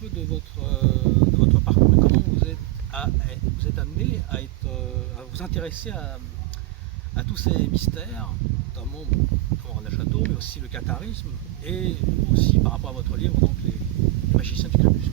peu de votre parcours et comment vous êtes amené à vous intéresser à tous ces mystères, notamment le château, mais aussi le catharisme, et aussi par rapport à votre livre, donc les magiciens du crépuscule.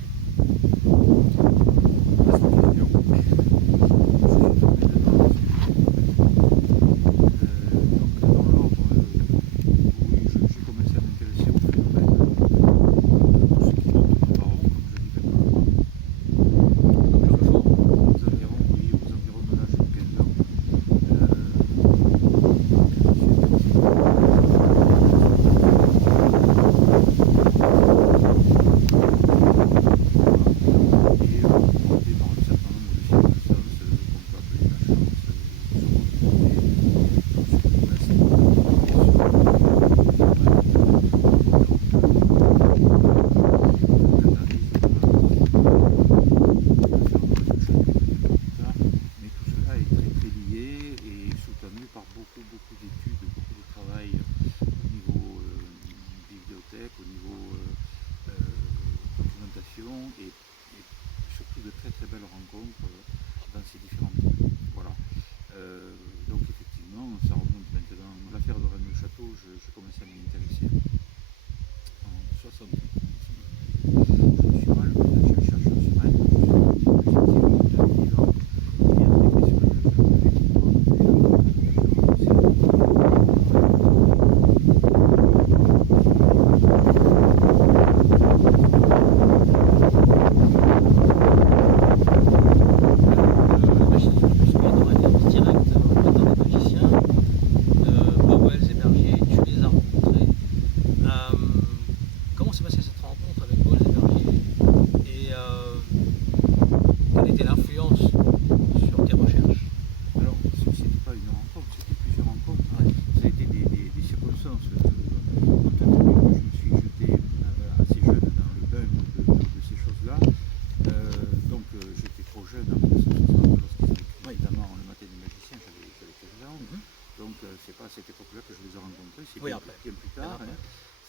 Oui, bien plus tard.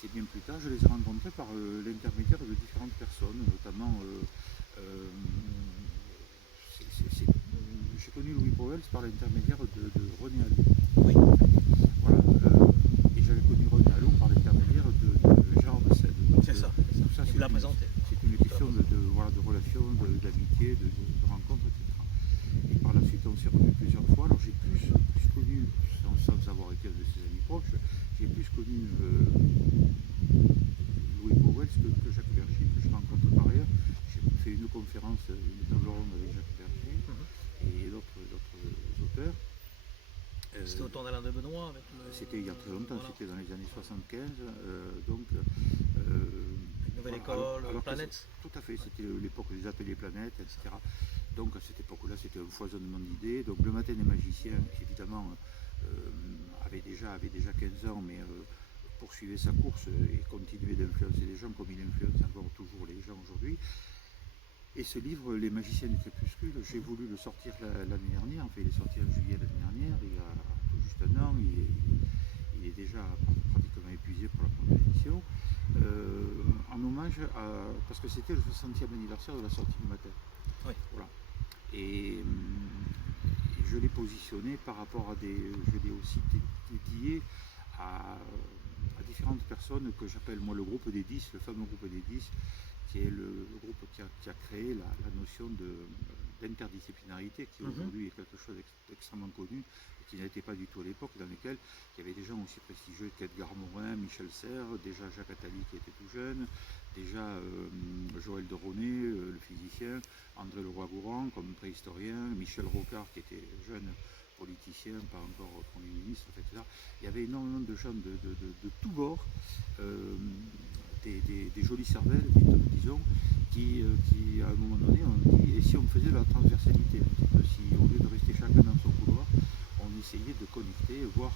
C'est bien plus tard. Je les ai rencontrés par l'intermédiaire de différentes personnes, notamment j'ai connu Louis Pauwels par l'intermédiaire de René Allou. Oui. Voilà. Et j'avais connu René Allou par l'intermédiaire de Gérard Bessède. C'est ça. Tout ça, il vous l'a présenté. C'est une question de relations, d'amitié, de rencontres, etc. Et par la suite, on s'est revus plusieurs fois. Alors j'ai plus connu, sans avoir été de ses amis proches, j'ai plus connu Louis Pauwels que Jacques Vergier, que je rencontre par ailleurs. J'ai fait une conférence, une table ronde avec Jacques Vergier et d'autres auteurs. C'était autour d'Alain de Benoît C'était il y a très longtemps, voilà. C'était dans les années 75. Nouvelle école, Planète. Tout à fait, c'était l'époque des ateliers Planète, etc. Donc à cette époque-là, c'était un foisonnement d'idées. Donc le Matin des magiciens, évidemment, avait déjà 15 ans, mais poursuivait sa course et continuait d'influencer les gens comme il influence encore toujours les gens aujourd'hui. Et ce livre, Les magiciens du crépuscule, j'ai voulu le sortir l'année dernière. Enfin, il est sorti en juillet l'année dernière, il y a tout juste un an. Il est déjà pratiquement épuisé pour la première édition. En hommage à... parce que c'était le 60e anniversaire de la sortie du Matin. Oui. Voilà. Et je l'ai positionné par rapport à des... Je l'ai aussi dédié à différentes personnes que j'appelle moi le groupe des 10, le fameux groupe des 10, qui est le groupe qui a créé la notion d'interdisciplinarité, qui aujourd'hui est quelque chose d'extrêmement connu, et qui n'était pas du tout à l'époque, dans lequel il y avait des gens aussi prestigieux qu'Edgar Morin, Michel Serres, déjà Jacques Attali qui était tout jeune, déjà Joël de Roné, le physicien, André Leroy-Gourand comme préhistorien, Michel Rocard qui était jeune politicien, pas encore Premier ministre, etc. Il y avait énormément de gens de tous bords, des jolies cervelles, disons, qui à un moment donné ont dit, et si on faisait la transversalité, si au lieu de rester chacun dans son couloir, on essayait de connecter, voir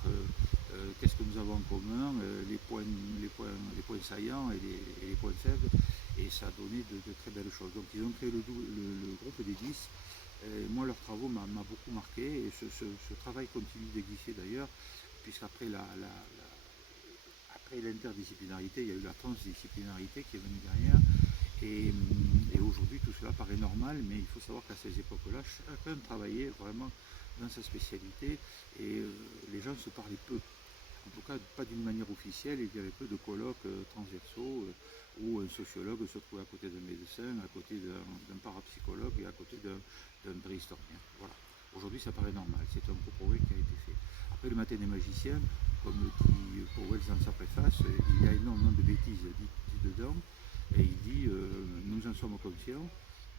qu'est-ce que nous avons en commun, les points saillants et les points faibles, et ça a donné de très belles choses. Donc ils ont créé le groupe des 10. Moi, leurs travaux m'ont beaucoup marqué, et ce travail continue d'exister d'ailleurs, puisqu'après après l'interdisciplinarité, il y a eu la transdisciplinarité qui est venue derrière, et cela paraît normal, mais il faut savoir qu'à ces époques-là, chacun travaillait vraiment dans sa spécialité et les gens se parlaient peu. En tout cas, pas d'une manière officielle, il y avait peu de colloques transversaux où un sociologue se trouvait à côté d'un médecin, à côté d'un parapsychologue et à côté d'un préhistorien. Voilà. Aujourd'hui, ça paraît normal, c'est un gros progrès qui a été fait. Après, le matin des magiciens, comme dit Powell dans sa préface, il y a énormément de bêtises dites dedans, et il dit nous en sommes conscients,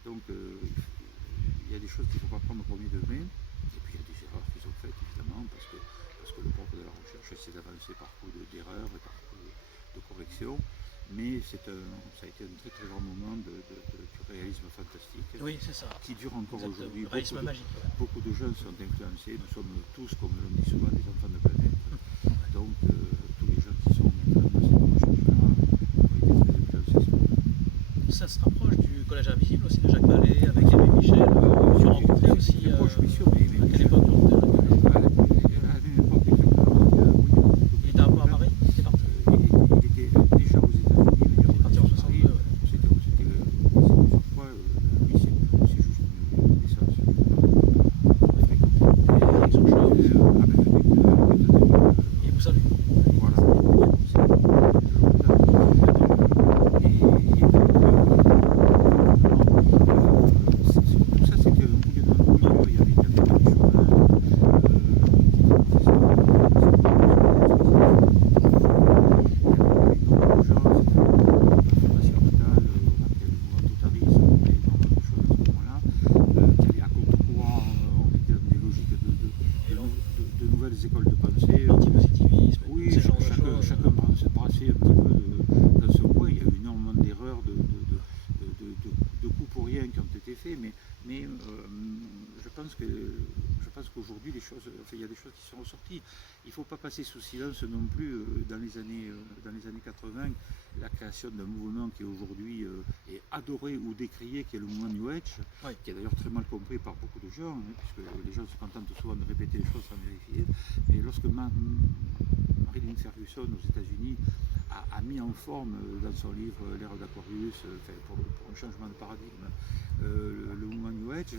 donc il y a des choses qu'il ne faut pas prendre au premier degré, et puis il y a des erreurs qui sont faites évidemment, parce que le propre de la recherche c'est d'avancer par coup d'erreurs et par coup de corrections, mais ça a été un très très grand moment du réalisme fantastique, oui, c'est ça, qui dure encore aujourd'hui. Beaucoup de gens sont influencés, nous sommes tous, comme l'on dit souvent, des enfants de planète, donc tous les gens qui sont maintenant dans cette recherche-là ont été très influencés. Ça se rapproche du Collège Invisible aussi de Jacques Vallée avec Aimé Michel, tu as rencontré aussi à quelle époque il était un peu à Paris, il est parti. Il était déjà aux États-Unis, mais il est parti en 62. Ouais. C'était plusieurs fois, lui c'est juste une naissance. Il vous salue. Voilà. Tout ça c'était un bouillonnement de milieu, il y avait des écoles de pensée. L'antipositivisme, Oui, ce genre de chacun choses. se brassait un petit peu dans ce coin. Il y a eu énormément d'erreurs, de coups pour rien qui ont été faits, mais je pense qu'aujourd'hui il y a des choses qui sont ressorties. Il ne faut pas passer sous silence non plus dans les années 80, la création d'un mouvement qui aujourd'hui est adoré ou décrié, qui est le mouvement New Age, Oui. qui est d'ailleurs très mal compris par beaucoup de gens, puisque les gens se contentent souvent de répéter les choses sans vérifier. Mais lorsque Marilyn Ferguson aux États-Unis a mis en forme dans son livre L'ère d'Aquarius, pour un changement de paradigme, le mouvement New Age,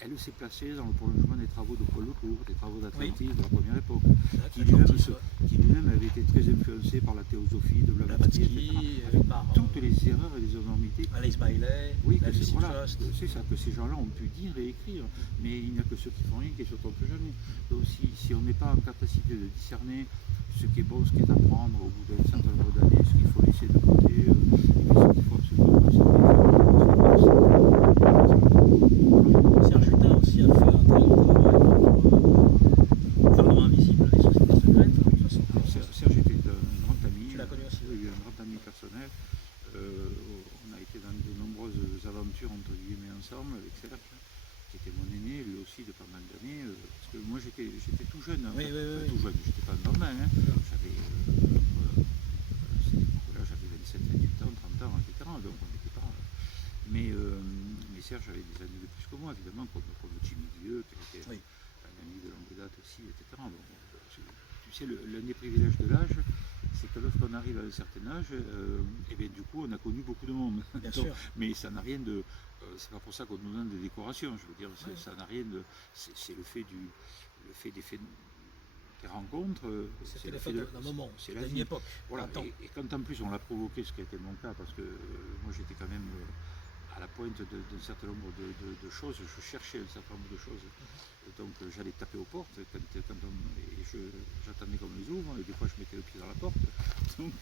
elle s'est placée dans le prolongement des travaux de Paul Lecourt, des travaux d'Atlantis de la première époque, qui lui-même avait été très influencé par la théosophie de Blavatsky, avec toutes les erreurs et les énormités. Alice Bailey, Oui, c'est ça, que ces gens-là ont pu dire et écrire, mais il n'y a que ceux qui font rien qui ne se trompent jamais. Donc si on n'est pas en capacité de discerner ce qui est bon, ce qui est à prendre au bout d'un certain nombre d'années, ce qu'il faut laisser de côté, et puis ce qu'il faut absolument passer. Serge Hutin aussi a fait un très grand travail pour Parlement Invisible, les sociétés secrètes. Serge était un grand ami. Tu l'as connu aussi. Oui, un grand ami personnel. On a été dans de nombreuses aventures entre guillemets ensemble avec Serge, qui était mon aîné, lui aussi de pas mal d'années. Parce que moi j'étais tout jeune. Oui. Tout jeune, j'étais pas normal. J'avais là j'avais 27, 28 ans, 30 ans, etc. Donc on n'était pas. Mais Serge avait des années de plus que moi, évidemment, comme Jimmy Dieu, qui était un ami de longue date aussi, etc. Donc, tu sais, l'un des privilèges de l'âge, c'est que lorsqu'on arrive à un certain âge, et bien, du coup, on a connu beaucoup de monde. Bien sûr. Mais ça n'a rien de. C'est pas pour ça qu'on nous donne des décorations, je veux dire, ça n'a rien de. C'est le fait des rencontres. C'était l'effet d'un moment, c'est d'une époque. Voilà. Et quand en plus on l'a provoqué, ce qui a été mon cas, parce que moi j'étais quand même à la pointe d'un certain nombre de choses, je cherchais un certain nombre de choses, donc j'allais taper aux portes, j'attendais qu'on me les ouvre, et des fois je mettais le pied dans la porte, donc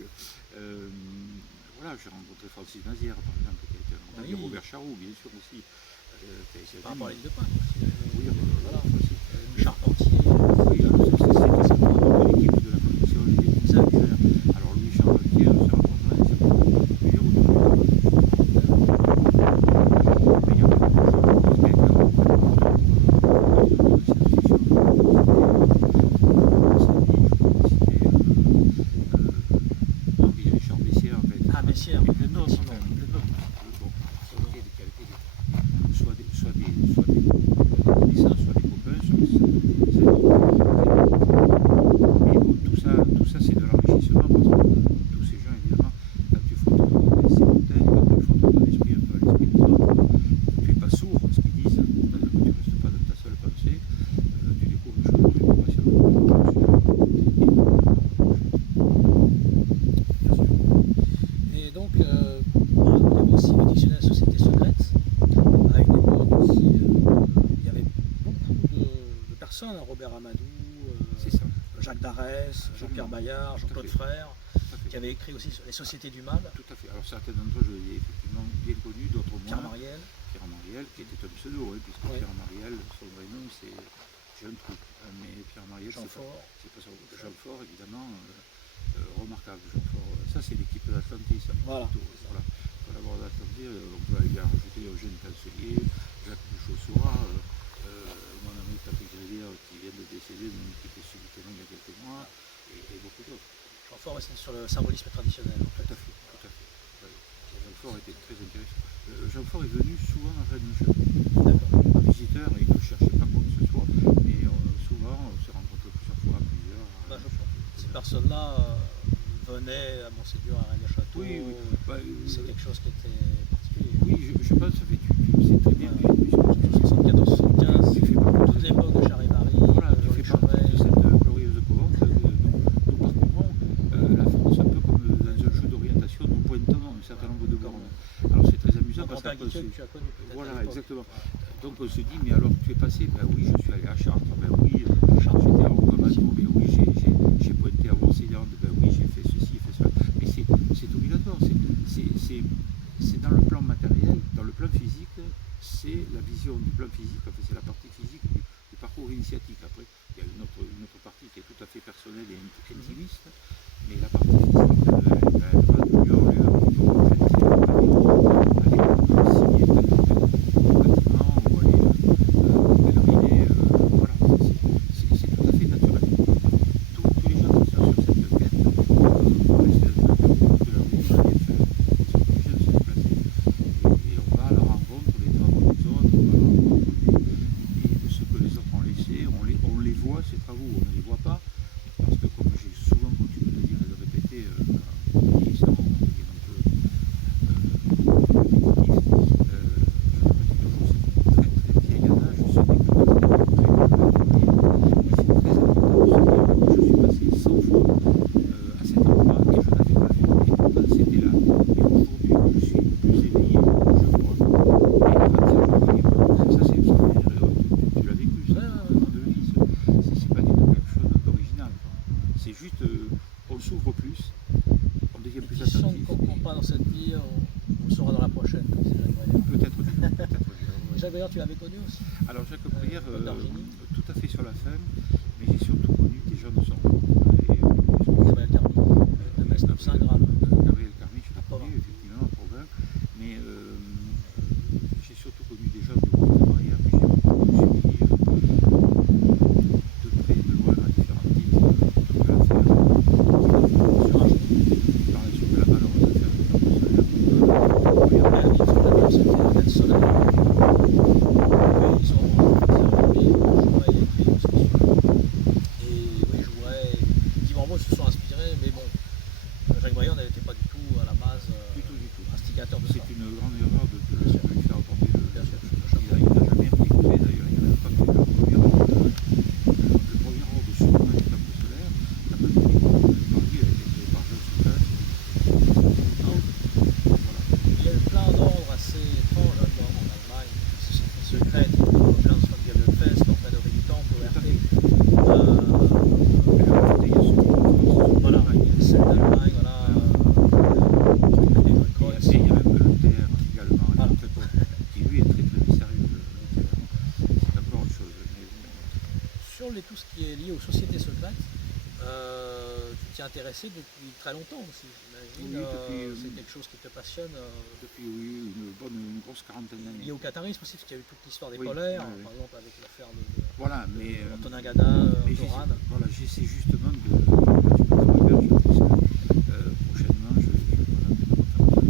voilà, j'ai rencontré Francis Nazière par exemple, qui a été un ami, Robert Charroux bien sûr aussi, par rapport à l'île de Pâques, oui, voilà, Charpentier, oui, c'est l'équipe de la commission, alors Louis Charpentier, c'est un soit des connaissances, soit des copains, soit des personnes, hein, Robert Amadou, C'est ça. Jacques Darès, Jean-Pierre Bayard, Jean-Claude Frère, Tout à fait. qui avaient écrit aussi sur les sociétés du mal. Tout à fait. Alors certains d'entre eux, je les ai effectivement bien connus, d'autres moins. Pierre Mariel. Pierre Mariel, qui était un pseudo, puisque Oui. Pierre Mariel, son vrai nom, c'est Jean Trou. Mais Pierre Mariel, Jean c'est Faure. pas ça. Jean Faure, évidemment, remarquable. Jean Faure, ça c'est l'équipe d'Atlantis. Voilà. Voilà. Collaborateur d'Atlantis, on peut y rajouter Eugène Cancelier, Jacques Duchossois, mon ami Patrick Rivière qui vient de décéder, mais qui était subitement il y a quelques mois, et beaucoup d'autres. Jean Faure, c'est sur le symbolisme traditionnel. En fait. Tout à fait, tout à fait. Ouais. Jean Faure était très intéressant. Jean Faure est venu souvent à Rennes Neuchâtel. D'accord. Un visiteur, il ne cherchait pas quoi que ce soit, mais souvent on s'est rencontrés plusieurs fois, plusieurs. Bah, ces personnes-là venaient à Montségur, à Rennes-le-Château. Oui, oui. Bah, c'est quelque chose qui était particulier. Oui, je pense que ça fait c'est très bien. Ouais. 74-75, Tu fais partie toute l'époque de Charivari, voilà, tu fais partie de cette glorieuse cohorte. Nous parcourons la France un peu comme dans un jeu d'orientation, nous pointons un certain nombre de bornes. Alors c'est très amusant parce Grand-père que Guithieu que tu as connu peut-être. voilà, à l'époque. exactement. Donc on se dit, mais alors tu es passé, ben oui, je suis allé à Chartres, ben oui, j'étais à Rocamadour, ben oui, j'ai pointé à Worcillande, ben oui, j'ai fait ceci, fait cela. Mais c'est obligatoire, c'est dans le plan matériel, dans le plan physique, c'est la vision du plan physique, enfin c'est la partie physique du parcours initiatique. Après, il y a une autre partie qui est tout à fait personnelle et intimiste, mais la partie physique, elle va de lieu en lieu, en fait, c'est aller signer tel bâtiment ou aller pèleriner, voilà, c'est tout à fait naturel. Tous les gens qui sont sur cette quête, de la vie, sont obligés de se déplacer. Et on va à la rencontre des travaux des autres, on va à la rencontre de ce que les autres ont laissé, on les voit, ces travaux, on ne les voit pas, parce que comme j'ai souvent coutume de dire et de répéter, vieillissant, on devient un peu répétitif, je répète toujours, c'est très très vieil en âge, ce n'est que mais c'est très important de se dire, je suis passé 100 fois à cet endroit et je n'avais pas vu, et pourtant c'était là. Et aujourd'hui, je suis plus éveillé, je vois, et avant ça, je ne voyais pas. Ça, c'est tu l'as vécu, ça, de vie, c'est pas du tout quelque chose d'original. C'est juste, on s'ouvre plus, on devient plus Si on ne attentif. comprend pas dans cette vie, on le saura dans la prochaine, comme c'est Jacques Breuer. Peut-être bien, peut-être bien. Jacques Breuer, tu l'avais connu aussi. Alors Jacques Breuer, d'Argigny. tout à fait sur la fin, mais j'ai surtout connu des jeunes de son Gabriel Carmy, de Metz, de Saint-Graal. Gabriel Carmy, je l'ai connu effectivement à Provins, mais j'ai surtout connu des jeunes de groupe de Maria, puis j'ai suivi de près et de loin à différents titres toute l'affaire Sur un jour. par la suite de la malheureuse affaire de Jean C'était Hôtel Solaire. Ils ont joué et écrit une spéciale. Et oui, jouaient. Guy Morbeau se sont inspirés, mais bon, Jacques Breuer n'était pas du tout à la base du tout. instigateur de ça. C'est une grande erreur de lui faire porter Bien sûr. il n'a jamais écouté d'ailleurs, il n'a même pas fait le premier reportage. Le premier ordre de Superman et Temple Solaire n'a pas été écouté par lui, a été créé par Jean Soutin. Voilà. Il y a eu plein d'ordres assez étranges en Allemagne, société secrète, plein de Bibliothèque, Orphan of Militant, ORT. Et à côté, il y a celui de France. Voilà, il y a celle d'Allemagne, voilà. Et il y a même le TR également, Voilà. qui lui est très très mystérieux. C'est encore autre chose. Mais bon, Sur tout ce qui est lié aux sociétés secrètes, tu t'y es intéressé depuis très longtemps aussi, j'imagine. Oui, depuis, c'est quelque chose qui te passionne. depuis oui, une grosse quarantaine d'années. Lié au catharisme aussi, parce qu'il y a eu toute l'histoire des Oui, polaires, oui. par exemple avec l'affaire de Voilà, mais Antonin Gada, mais Doran. voilà, j'essaie justement de. Tu peux comme auberge, puisque prochainement je vais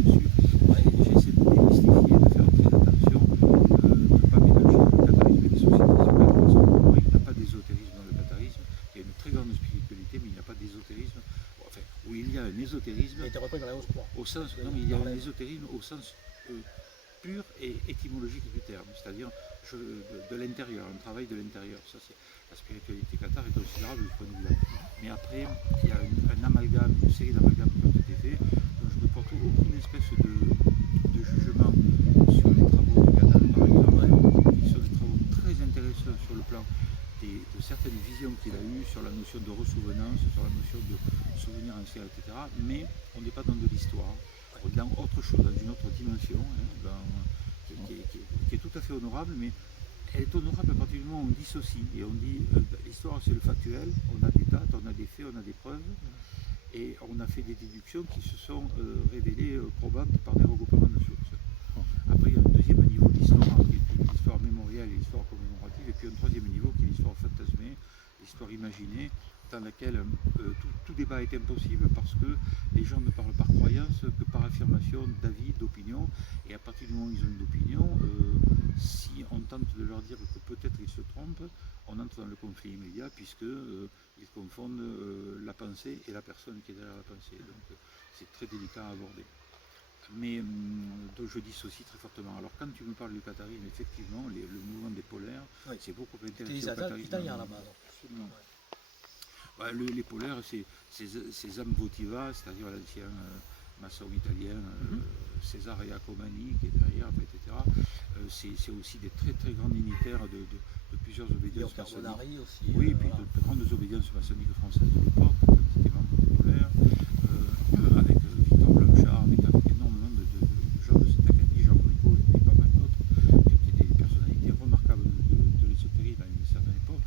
dessus. Ouais. J'essaie de démystifier, de faire très attention, de ne pas mélanger le catharisme et les sociétés secrètes, parce que pour moi il n'y a pas d'ésotérisme dans le catharisme. Il y a une très grande spiritualité, mais il n'y a pas d'ésotérisme. Bon, enfin, où il y a un ésotérisme Il a été repris dans la hausse cour. au sens. Non, mais il y a un ésotérisme au sens pur et étymologique du terme, c'est-à-dire de l'intérieur, un travail de l'intérieur. Ça, c'est la spiritualité cathare est considérable de ce point de vue-là. Mais après, il y a un amalgame, une série d'amalgames qui ont été faits, donc je ne porte aucune espèce de jugement sur les travaux de Gadal, par exemple, qui sont des travaux très intéressants sur le plan de notion de ressouvenance, sur la notion de souvenir ancien, etc. Mais on n'est pas dans de l'histoire, on est dans autre chose, dans une autre dimension, qui est tout à fait honorable, mais elle est honorable à partir du moment où on dissocie et on dit l'histoire c'est le factuel, on a des dates, on a des faits, on a des preuves, et on a fait des déductions qui se sont révélées probables par des regroupements de sources. Après il y a un deuxième niveau d'histoire qui est l'histoire mémorielle et l'histoire commémorative, et puis un troisième niveau qui est l'histoire fantasmée, l'histoire imaginée, dans laquelle tout débat est impossible parce que les gens ne parlent par croyance que par affirmation d'avis, d'opinion, et à partir du moment où ils ont une opinion, si on tente de leur dire que peut-être ils se trompent, on entre dans le conflit immédiat puisque ils confondent la pensée et la personne qui est derrière la pensée. Donc c'est très délicat à aborder. Mais donc je dissocie très fortement. Alors quand tu me parles du qatarisme, effectivement, le mouvement des polaires, Oui. c'est beaucoup plus C'était intéressant. les Italiens là-bas. Absolument. Les polaires, c'est Zam Votiva, c'est-à-dire l'ancien maçon italien, César Iacomani qui est derrière, etc. C'est aussi des très très grands dignitaires de plusieurs obédiences maçonniques. Aussi. Oui, et puis voilà. de grandes obédiences maçonniques françaises de l'époque, quand ils étaient membres des polaires, avec Victor Blanchard, avec énormément de gens de cette académie, Jean Bricot et pas mal d'autres, qui étaient des personnalités remarquables de l'ésotérisme à une certaine époque,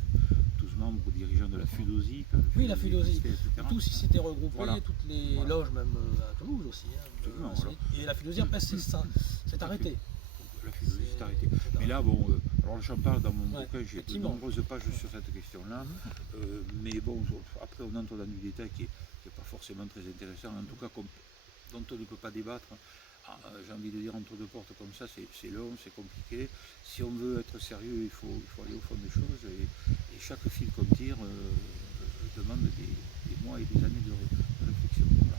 tous membres dirigeants de la Fudosie. Oui, la Fudosie. etc. Tous ils s'étaient regroupés, Voilà. toutes les Voilà. loges, même à Toulouse aussi. Absolument, Et la Fudosie, après, c'est arrêté. La Fudosie s'est arrêtée. Mais là, bon, alors j'en parle dans mon bouquin, j'ai de nombreuses pages sur cette question-là. Mais bon, après on entre dans du détail qui n'est pas forcément très intéressant, en tout cas dont on ne peut pas débattre. J'ai envie de dire entre deux portes comme ça, c'est long, c'est compliqué. Si on veut être sérieux, il faut aller au fond des choses. Et chaque fil qu'on tire demande des mois et des années de réflexion. Voilà.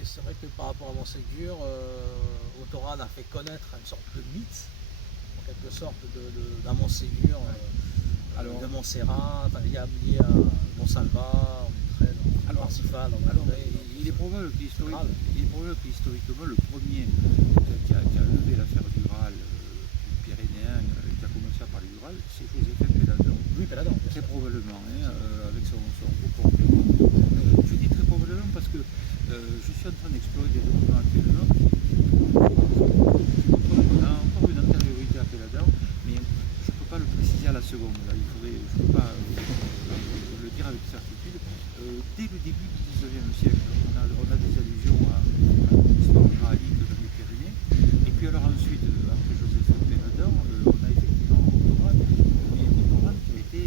Et c'est vrai que par rapport à Montségur, Autoran a fait connaître une sorte de mythe, en quelque sorte, d'un Montségur, de Montserrat, lié à Montsalva, on est très dans Parsifal. Il est probable qu'historiquement, le premier qui a levé l'affaire du Graal pyrénéen, qui a commencé à parler du Graal, c'est Joséph Péladan. Oui, Péladan. Très probablement, avec son groupe. Je dis très probablement parce que je suis en train d'explorer des documents actuellement qui montrent qu'on a encore une antériorité à Péladan, mais je ne peux pas le préciser à la seconde. Là. Je ne peux pas le dire avec certitude. Dès le début du XIXe siècle, on a des allusions à l'histoire gralique dans les Pyrénées. Et puis alors ensuite, après Joseph Péladan, on a effectivement Autoran, mais Autoran qui a été,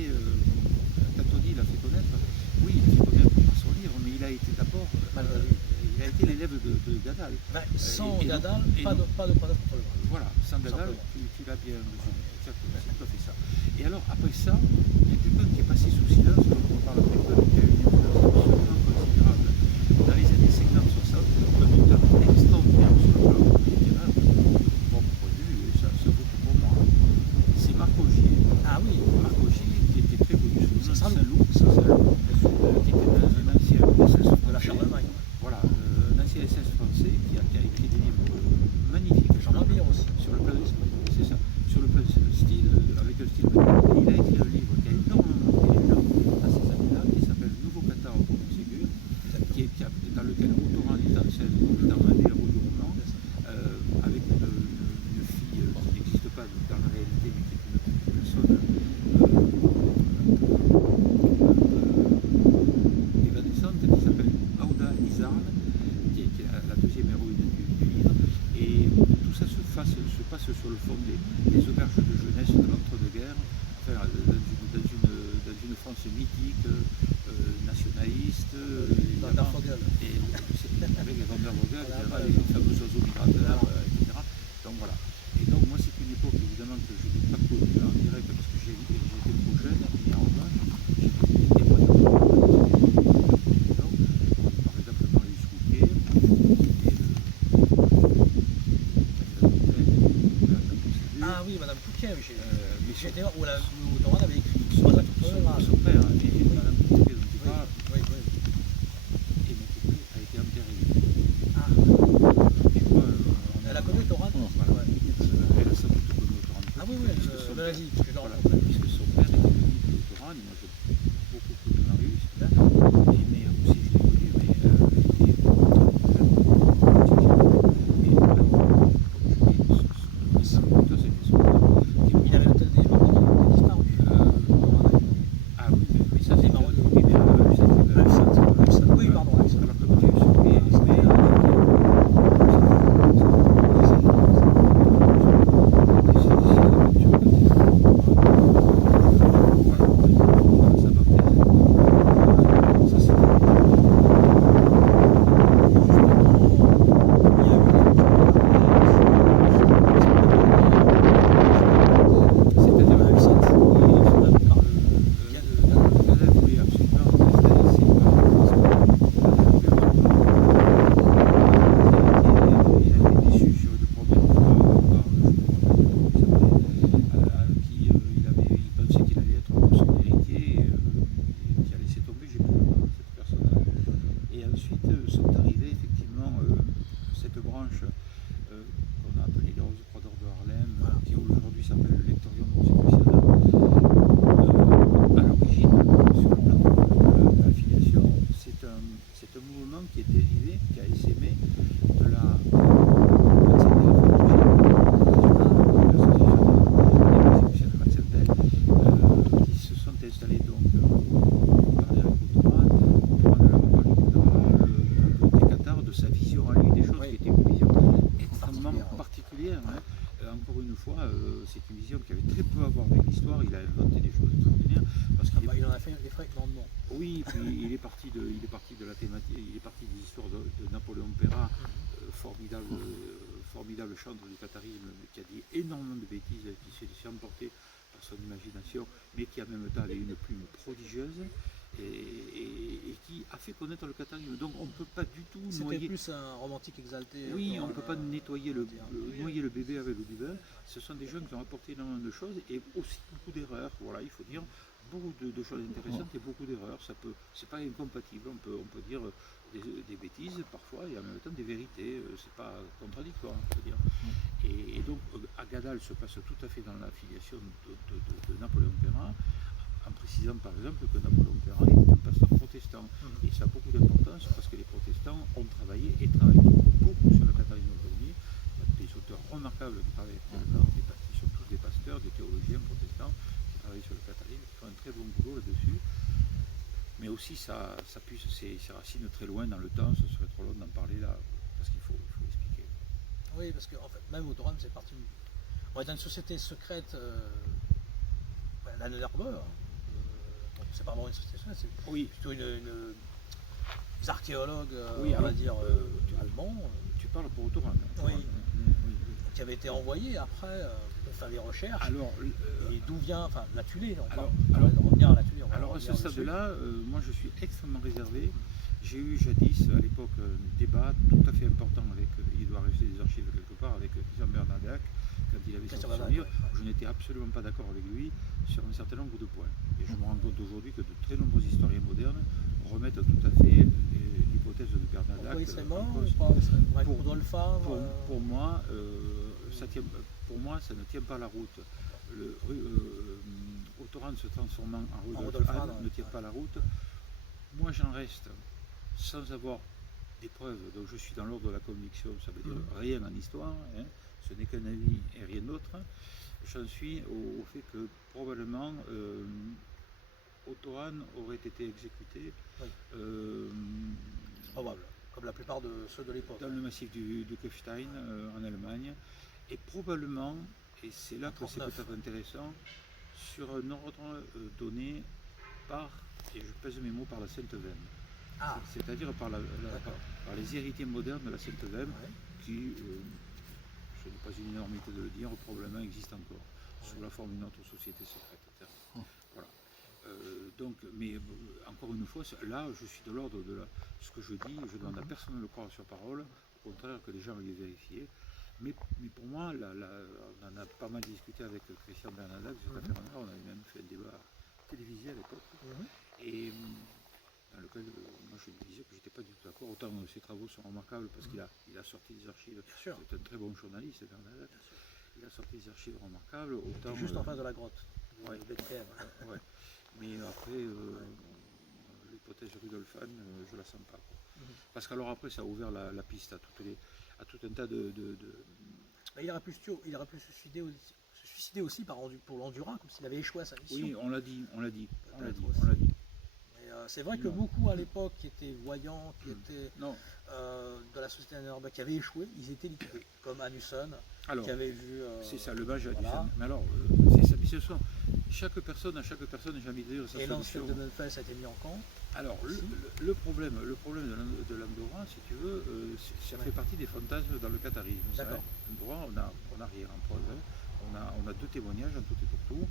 quand on dit il a fait connaître, oui, il a fait connaître par son livre, mais il a été d'abord, il a été l'élève de Gadal. Sans Gadal, pas de preuve contre le Graal. Voilà, sans Gadal, tu l'as bien résumé, exactement, c'est tout à fait ça. Et alors après ça, il y a quelqu'un qui est passé sous silence, on parle très peu, mais qui a eu une influence absolument considérable dans les années 50-60, un auteur extraordinaire sur le plan littéraire, de mon point de vue, et ça vaut tout pour moi. C'est Marc Augier. Ah oui, Marc Augier, qui était très connu sous le nom de Saint-Loup, qui était un ancien SS de la français. Charlemagne. Voilà, un ancien SS français qui a écrit des livres magnifiques. Jean Mabille aussi. Sur le plan, c'est ça, sur le plan style, avec un style magnifique. Il a écrit un livre qui a énormément marqué à ces années-là, qui s'appelle Nouveau Qatar au Montségur, dans lequel Autoran est en scène dans un des héros du roman, avec une fille qui n'existe pas dans la réalité, mais qui est une personne évanescente, qui s'appelle Aouda Izarn, qui est la deuxième héroïne du livre. Et tout ça se passe sur le fond des auberges de jeunesse de l'entre-deux-guerres, enfin, dans une France mythique, nationaliste, Van der Vogel. et avec les Van der Vogel, les fameux oiseaux migrateurs, etc. Donc voilà. Et donc moi c'est une époque évidemment que je n'ai pas connue en direct parce que j'étais trop jeune, mais en revanche j'ai été témoin de par exemple Marius Couquet, Ah oui, Madame Couquet, oui, mais j'étais où Autoran avait écrit sur la son père et Madame Couquet dont tu parles, Oui. et mon couple a été enterré. Ah, Et moi, elle a connu Autoran. voilà. Elle a sans doute connu Autoran. Ah oui, puisque son elle père- a dit, parce que Voilà, puisque son père était venu de Autoran, et moi j'ai beaucoup connu fils. Ça, c'était son père. Il avait l'hôtel des Marronniers qui a disparu. Ah oui, mais ça c'est Marronniers. oui, mais Oui, pardon, Alceste. alors que Marius, Ça, c'était sont arrivés effectivement cette branche qu'on a appelée les Roses Croix d'Or de Harlem, qui aujourd'hui s'appelle le Lectorium Rosicruciana. À l'origine, sur le plan de l'affiliation, c'est un mouvement qui est dérivé, qui a essaimé de qui se sont installés donc par les Automane, des Cathares, de sa vision à lui, des choses qui étaient une vision extrêmement particulière. Encore une fois, c'est une vision qui avait très peu à voir avec l'histoire. Il a inventé des choses extraordinaires parce qu'il il en a fait des frais grandement. oui, puis il est parti de la thématique, il est parti des histoires de Napoléon Peyrat, formidable chantre du catharisme qui a dit énormément de bêtises, qui s'est emporté par son imagination, mais qui en même temps avait une plume prodigieuse et qui a fait connaître le catharisme. Donc on ne peut pas du tout C'était noyer. plus un romantique exalté. Oui, on ne peut pas noyer noyer le bébé avec l'eau du bain. Ce sont des gens qui ont apporté énormément de choses et aussi beaucoup d'erreurs. Voilà, il faut dire beaucoup de choses intéressantes et beaucoup d'erreurs. C'est pas incompatible. On peut dire des bêtises parfois et en même temps des vérités. C'est pas contradictoire, on peut dire. Et donc Agadal se passe tout à fait dans l'affiliation de Napoléon Peyrat, en précisant par exemple que Napoléon Peyrat était un pasteur protestant. Et ça a beaucoup d'importance parce que les protestants ont travaillé et travaillent beaucoup sur le catharisme aujourd'hui. Il y a des auteurs remarquables qui travaillent actuellement, qui sont tous des pasteurs, des théologiens protestants qui travaillent sur le catharisme, qui font un très bon boulot là-dessus. Mais aussi ça puise ses racines très loin dans le temps, ce serait trop long d'en parler là, parce qu'il faut expliquer. Oui, parce qu'en fait, même Autoran, c'est parti. On est dans une société secrète, la Nerveur. C'est pas vraiment une société secrète, c'est plutôt des archéologues, Oui, on va dire, allemands. Tu parles pour Autoran. Oui. Qui avait été envoyé après pour faire des recherches. Alors, et d'où vient, enfin, la Tulée, on va revenir à la Tulée. Alors à ce stade-là, moi je suis extrêmement réservé. J'ai eu jadis à l'époque un débat tout à fait important avec, il doit rester des archives quelque part, avec Christian Bernadac, quand il avait sorti son livre. Je n'étais absolument pas d'accord avec lui sur un certain nombre de points. Et je me rends compte aujourd'hui que de très nombreux historiens modernes remettent tout à fait l'hypothèse de Bernadac. Pourquoi il serait mort pour moi, ça ne tient pas la route. Autoran se transformant en Rudolf Hahn ne tient pas la route. Moi j'en reste sans avoir des preuves, donc je suis dans l'ordre de la conviction, ça veut dire rien en histoire, ce n'est qu'un avis et rien d'autre. J'en suis au fait que probablement Autoran aurait été exécuté. C'est probable, comme la plupart de ceux de l'époque. Dans le massif du Kufstein en Allemagne, et probablement, et c'est là que c'est peut-être intéressant, sur un ordre donné par, et je pèse mes mots, par la Sainte Vême. C'est-à-dire par les héritiers modernes de la Sainte Vême, qui, ce n'est pas une énormité de le dire, probablement existe encore, sous la forme d'une autre société secrète. Voilà. Donc, mais encore une fois, là, je suis de l'ordre de ce que je dis, je demande à personne de le croire sur parole, au contraire que les gens aillent vérifier. Mais pour moi, on en a pas mal discuté avec Christian Bernadac, on avait même fait un débat télévisé à l'époque, et dans lequel moi je disais que j'étais pas du tout d'accord. Autant ses travaux sont remarquables parce qu'il a sorti des archives, c'est un très bon journaliste Bernadac, il a sorti des archives remarquables. Autant, juste en face de la grotte. Mais après, l'hypothèse Rudolf Hahn, je la sens pas. Parce qu'alors après, ça a ouvert la piste à tout un tas Il aurait pu se suicider aussi pour l'Honduras, comme s'il avait échoué à sa mission. Oui, on l'a dit. C'est vrai que Non. beaucoup à l'époque qui étaient voyants, qui étaient Non. de la société anonyme, qui avaient échoué, ils étaient liquidés, comme Hanussen, Alors, qui avait vu. c'est ça, le mage à voilà. Mais alors, c'est ça, mais ce soir, chaque personne, j'ai envie de dire sa et solution. l'ancien de Memphis a été mis en camp. Alors, le problème de l'Andorra, si tu veux, ça fait partie des fantasmes dans le catharisme. D'accord. L'Andorra, on n'a rien en preuve. On a 2 témoignages en tout et pour tout.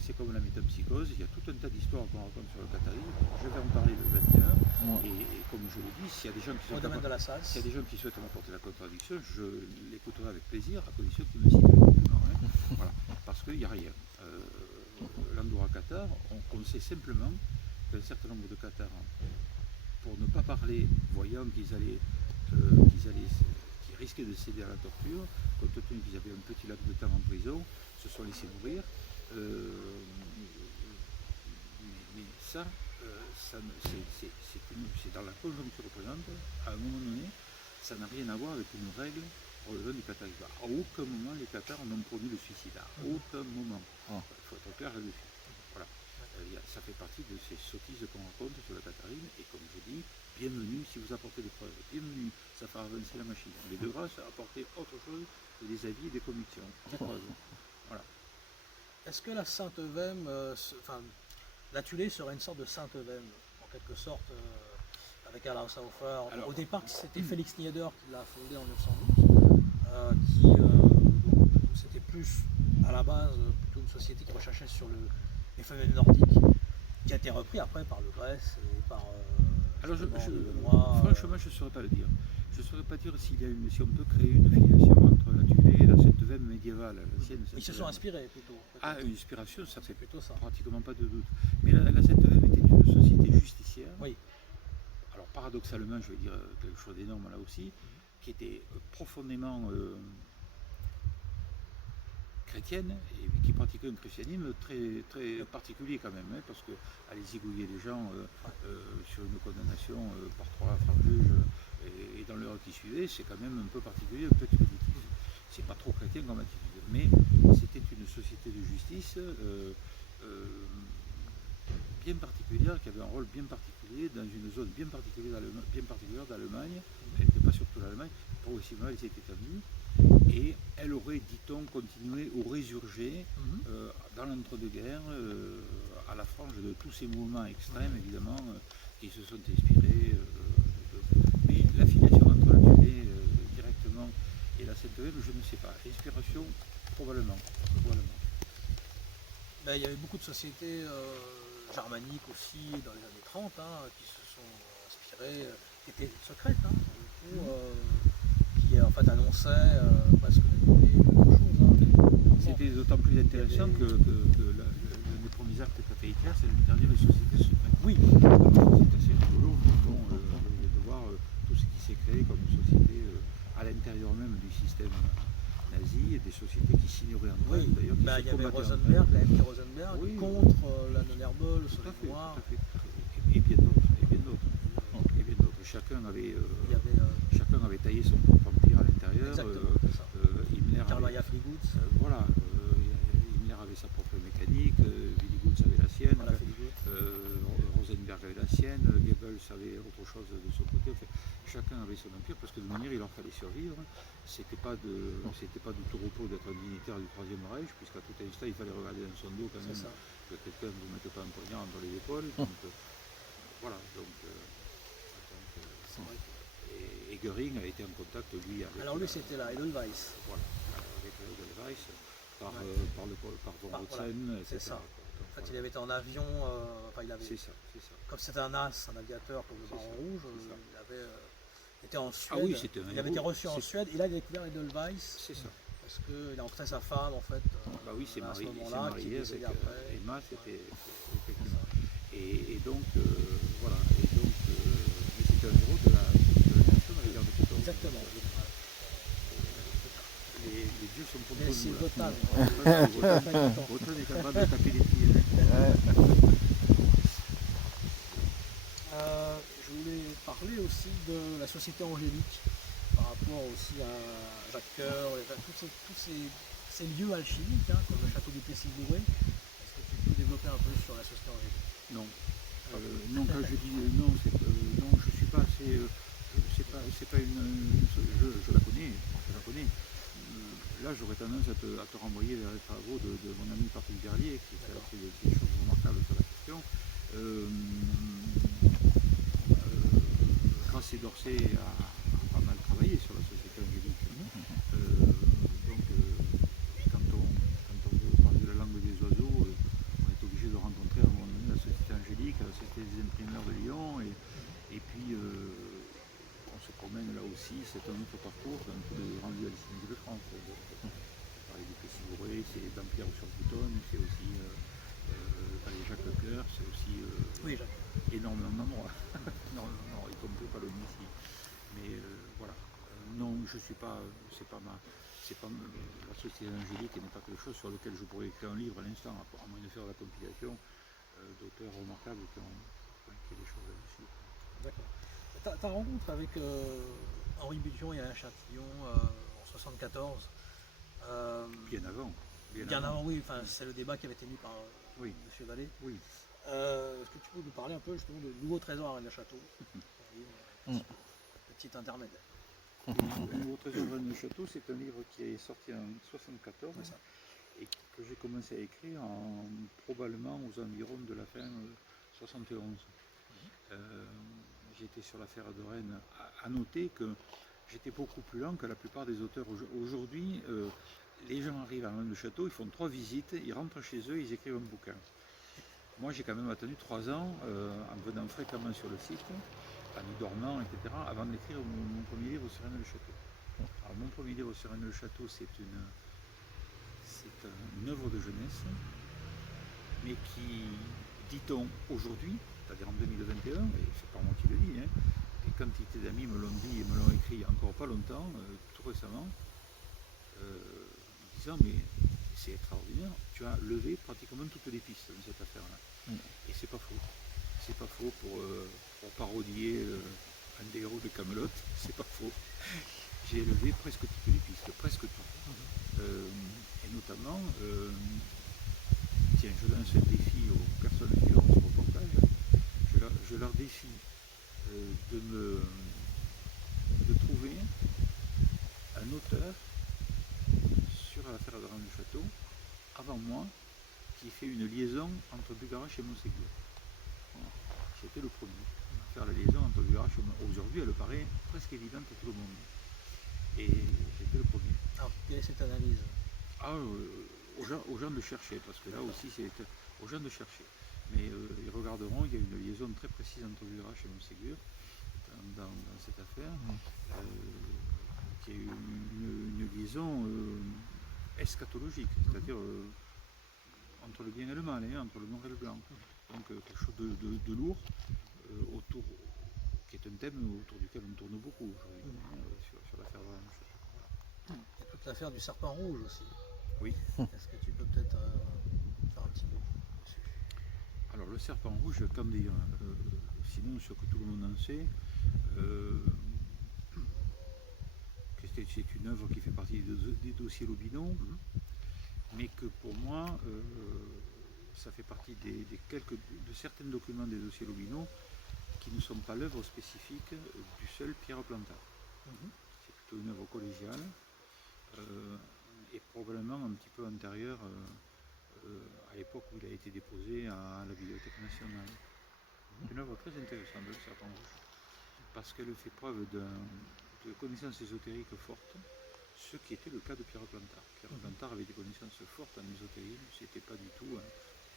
C'est comme la métempsychose, il y a tout un tas d'histoires qu'on raconte sur le catharisme. Je vais en parler le 21. Et comme je le dis, s'il y a des gens qui souhaitent m'apporter la contradiction, je l'écouterai avec plaisir, à condition qu'ils me citent directement. Voilà. Parce qu'il n'y a rien. L'Andorra Qatar, on sait simplement qu'un certain nombre de Qatars, pour ne pas parler, voyant qu'ils risquaient de céder à la torture, compte tenu qu'ils avaient un petit laps de temps en prison, se sont laissés mourir. Mais ça, c'est dans la conjoncture présente. À un moment donné, ça n'a rien à voir avec une règle pour le du qatarisme. À aucun moment, les Qatars n'ont promu le suicide. À aucun moment. Il faut être clair là-dessus. Voilà. Ça fait partie de ces sottises qu'on raconte sur le qatarisme. Et comme je dis, bienvenue si vous apportez des preuves. Bienvenue, ça fait avancer la machine. Mais de grâce, apporter autre chose que des avis et des convictions. Des preuves. Voilà. Est-ce que la Sainte-Vème, la Tulée serait une sorte de Sainte-Vème, en quelque sorte, avec Alain Saufer? Au départ, c'était Félix Nieder qui l'a fondé en 1912, donc, c'était plus, à la base, plutôt une société qui recherchait sur les phénomènes nordiques, qui a été repris après par le Grèce et par alors le Benoît. Franchement, je ne saurais pas le dire. Je ne saurais pas dire si on peut créer une filiation entre la Tulée et la Sainte-Vème médiévale, l'ancienne. Ils se sont inspirés plutôt. Ah, une inspiration, ça fait plutôt ça. Pratiquement pas de doute. Mais la Sainte-Vème était une société justicière. Oui. Alors paradoxalement, je vais dire quelque chose d'énorme là aussi, qui était profondément chrétienne et qui pratiquait un christianisme très, très particulier quand même, parce que aller zigouiller les gens sur une condamnation par 3 francs-juges et dans l'heure qui suivait, c'est quand même un peu particulier, un peu expéditif. C'est pas trop chrétien comme attitude, mais c'était une société de justice bien particulière, qui avait un rôle bien particulier dans une zone bien particulière d'Allemagne. Elle n'était pas surtout l'Allemagne, progressivement elle s'est étendue. Et elle aurait, dit-on, continué ou résurgé dans l'entre-deux-guerres, à la frange de tous ces mouvements extrêmes, évidemment, qui se sont inspirés. Mais l'affiliation entre la Tulée directement et la Sainte-Vème, je ne sais pas. Inspiration, probablement. Il y avait beaucoup de sociétés germaniques aussi dans les années 30 qui se sont inspirées, qui étaient secrètes, qui en fait annonçaient presque beaucoup de choses. C'était d'autant plus intéressant que les premiers actes qu'a fait Hitler, c'est l'interdire les sociétés secrètes. Oui. C'est assez rigolo de voir tout ce qui s'est créé comme société à l'intérieur même du système nazi, et des sociétés qui s'ignoraient entre elles d'ailleurs. Il y avait Rosenberg, la MK Rosenberg, contre la Nonherbel, le Soleil Noir. Tout à fait. Et bien d'autres. Chacun avait taillé son propre empire à l'intérieur. Karl Maria Fliegutz. Voilà. Himmler avait sa propre mécanique, Willy Goods avait la sienne, Rosenberg avait la sienne, Goebbels avait autre chose de son côté. Enfin, chacun avait son empire parce que de manière il leur fallait survivre. C'était pas du tout repos d'être un dignitaire du Troisième Reich, puisqu'à tout instant il fallait regarder dans son dos quand même que quelqu'un ne vous mette pas un poignard entre les épaules. Donc, voilà. Et Göring a été en contact, lui, avec... Alors lui, c'était la Edelweiss. Voilà, avec la Edelweiss, par von Rotzen, etc. C'est ça. En fait, il avait été en avion, C'est ça. Comme c'était un as, un aviateur comme le Baron Rouge, il avait été en Suède. Ah oui, c'était un il avait été reçu en Suède, et là, il a découvert Edelweiss. C'est ça. Parce qu'il a rencontré sa femme, en fait. Oui, c'est marié avec Emma, c'était effectivement. Et donc, voilà. Mais c'était un héros de la nation dans les guerres de 14. Exactement. Les dieux sont contre nous. C'est Wotan. Wotan est capable de taper les pieds. Je voulais parler aussi de la société angélique par rapport rapport aussi à Jacques Coeur, tous ces lieux alchimiques, hein, comme le château du Plessis-Bourré. Est-ce que tu peux développer un peu sur la société angélique? Non. Quand je dis non, non, je suis pas assez. C'est pas je la connais, là, j'aurais tendance à te renvoyer vers les travaux de mon ami Patrick Berlier, qui a fait des choses remarquables sur la question. Grasset d'Orsay a pas mal travaillé sur la société angélique. Donc, quand on veut parler de la langue des oiseaux, on est obligé de rencontrer à un moment donné la société angélique, la société des imprimeurs de Lyon, et puis on se promène là aussi, c'est un autre parcours, un peu de rendu alchimique de France. Parler du Plessis-Bourré, c'est Dampierre-sur-Boutonne, c'est aussi les Jacques Coeur, c'est aussi Oui, Jacques. énormément d'endroits. Non, y compris pas le ici. Mais voilà. Non, je suis pas. La société angélique n'est pas quelque chose sur lequel je pourrais écrire un livre à l'instant, à moins de faire la compilation d'auteurs remarquables qui ont écrit des choses là-dessus. D'accord. Ta rencontre avec Henri Bution et Alain Châtillon en 1974. Bien avant. Bien avant, oui, enfin, c'est le débat qui avait été mis par M. Vallée. Oui. Est-ce que tu peux nous parler un peu justement de Nouveau Trésor à Rennes-le-Château? Petit intermédiaire. Le Nouveau Trésor de Rennes-le-Château, c'est un livre qui est sorti en 1974 et que j'ai commencé à écrire probablement aux environs de la fin 71. J'étais sur l'affaire de Rennes. À noter que j'étais beaucoup plus lent que la plupart des auteurs. Aujourd'hui, les gens arrivent à Rennes-le-Château, ils font 3 visites, ils rentrent chez eux, ils écrivent un bouquin. Moi, j'ai quand même attendu 3 ans, en venant fréquemment sur le site, en y dormant, etc., avant d'écrire mon premier livre sur Rennes-le-Château. Alors, mon premier livre sur Rennes-le-Château, c'est une œuvre de jeunesse, mais qui, dit-on aujourd'hui, c'est-à-dire en 2021, et c'est pas moi qui le dis, des quantités d'amis me l'ont dit et me l'ont écrit il y a encore pas longtemps, tout récemment, en disant mais c'est extraordinaire, tu as levé pratiquement toutes les pistes dans cette affaire-là. Et c'est pas faux. C'est pas faux pour parodier un des héros de Camelot, c'est pas faux. J'ai levé presque toutes les pistes, presque tout. Et notamment, tiens, je lance un défi aux personnes qui verront ce reportage, je leur défie de trouver un auteur sur l'affaire de Rennes-le-Château, avant moi, qui fait une liaison entre Bugarach et Montségur. Voilà. J'étais le premier à faire la liaison entre Bugarach et Montségur. Aujourd'hui, elle paraît presque évidente à tout le monde. Et j'étais le premier. Alors, quelle est cette analyse? Aux gens de chercher, parce que là aussi, c'est aux gens de chercher. Mais ils regarderont, il y a une liaison très précise entre Bugarach et Montségur dans cette affaire, qui est une liaison eschatologique, c'est-à-dire entre le bien et le mal, entre le noir et le blanc. Donc quelque chose de lourd, qui est un thème autour duquel on tourne beaucoup aujourd'hui, sur l'affaire de Rennes-le-Château. Il y a toute l'affaire du serpent rouge aussi. Oui. Est-ce que tu peux peut-être faire un petit mot dessus? Alors le serpent rouge, quand dire, sinon ce que tout le monde en sait, c'est une œuvre qui fait partie des dossiers Lobineau, mais que pour moi, ça fait partie de certains documents des dossiers Lobineau qui ne sont pas l'œuvre spécifique du seul Pierre Plantard. C'est plutôt une œuvre collégiale et probablement un petit peu antérieure à l'époque où il a été déposé à la Bibliothèque nationale. C'est une œuvre très intéressante, le serpent rouge, parce qu'elle fait preuve de connaissances ésotériques fortes, ce qui était le cas de Pierre Plantard. Pierre Plantard avait des connaissances fortes en ésotérisme, c'était pas du tout,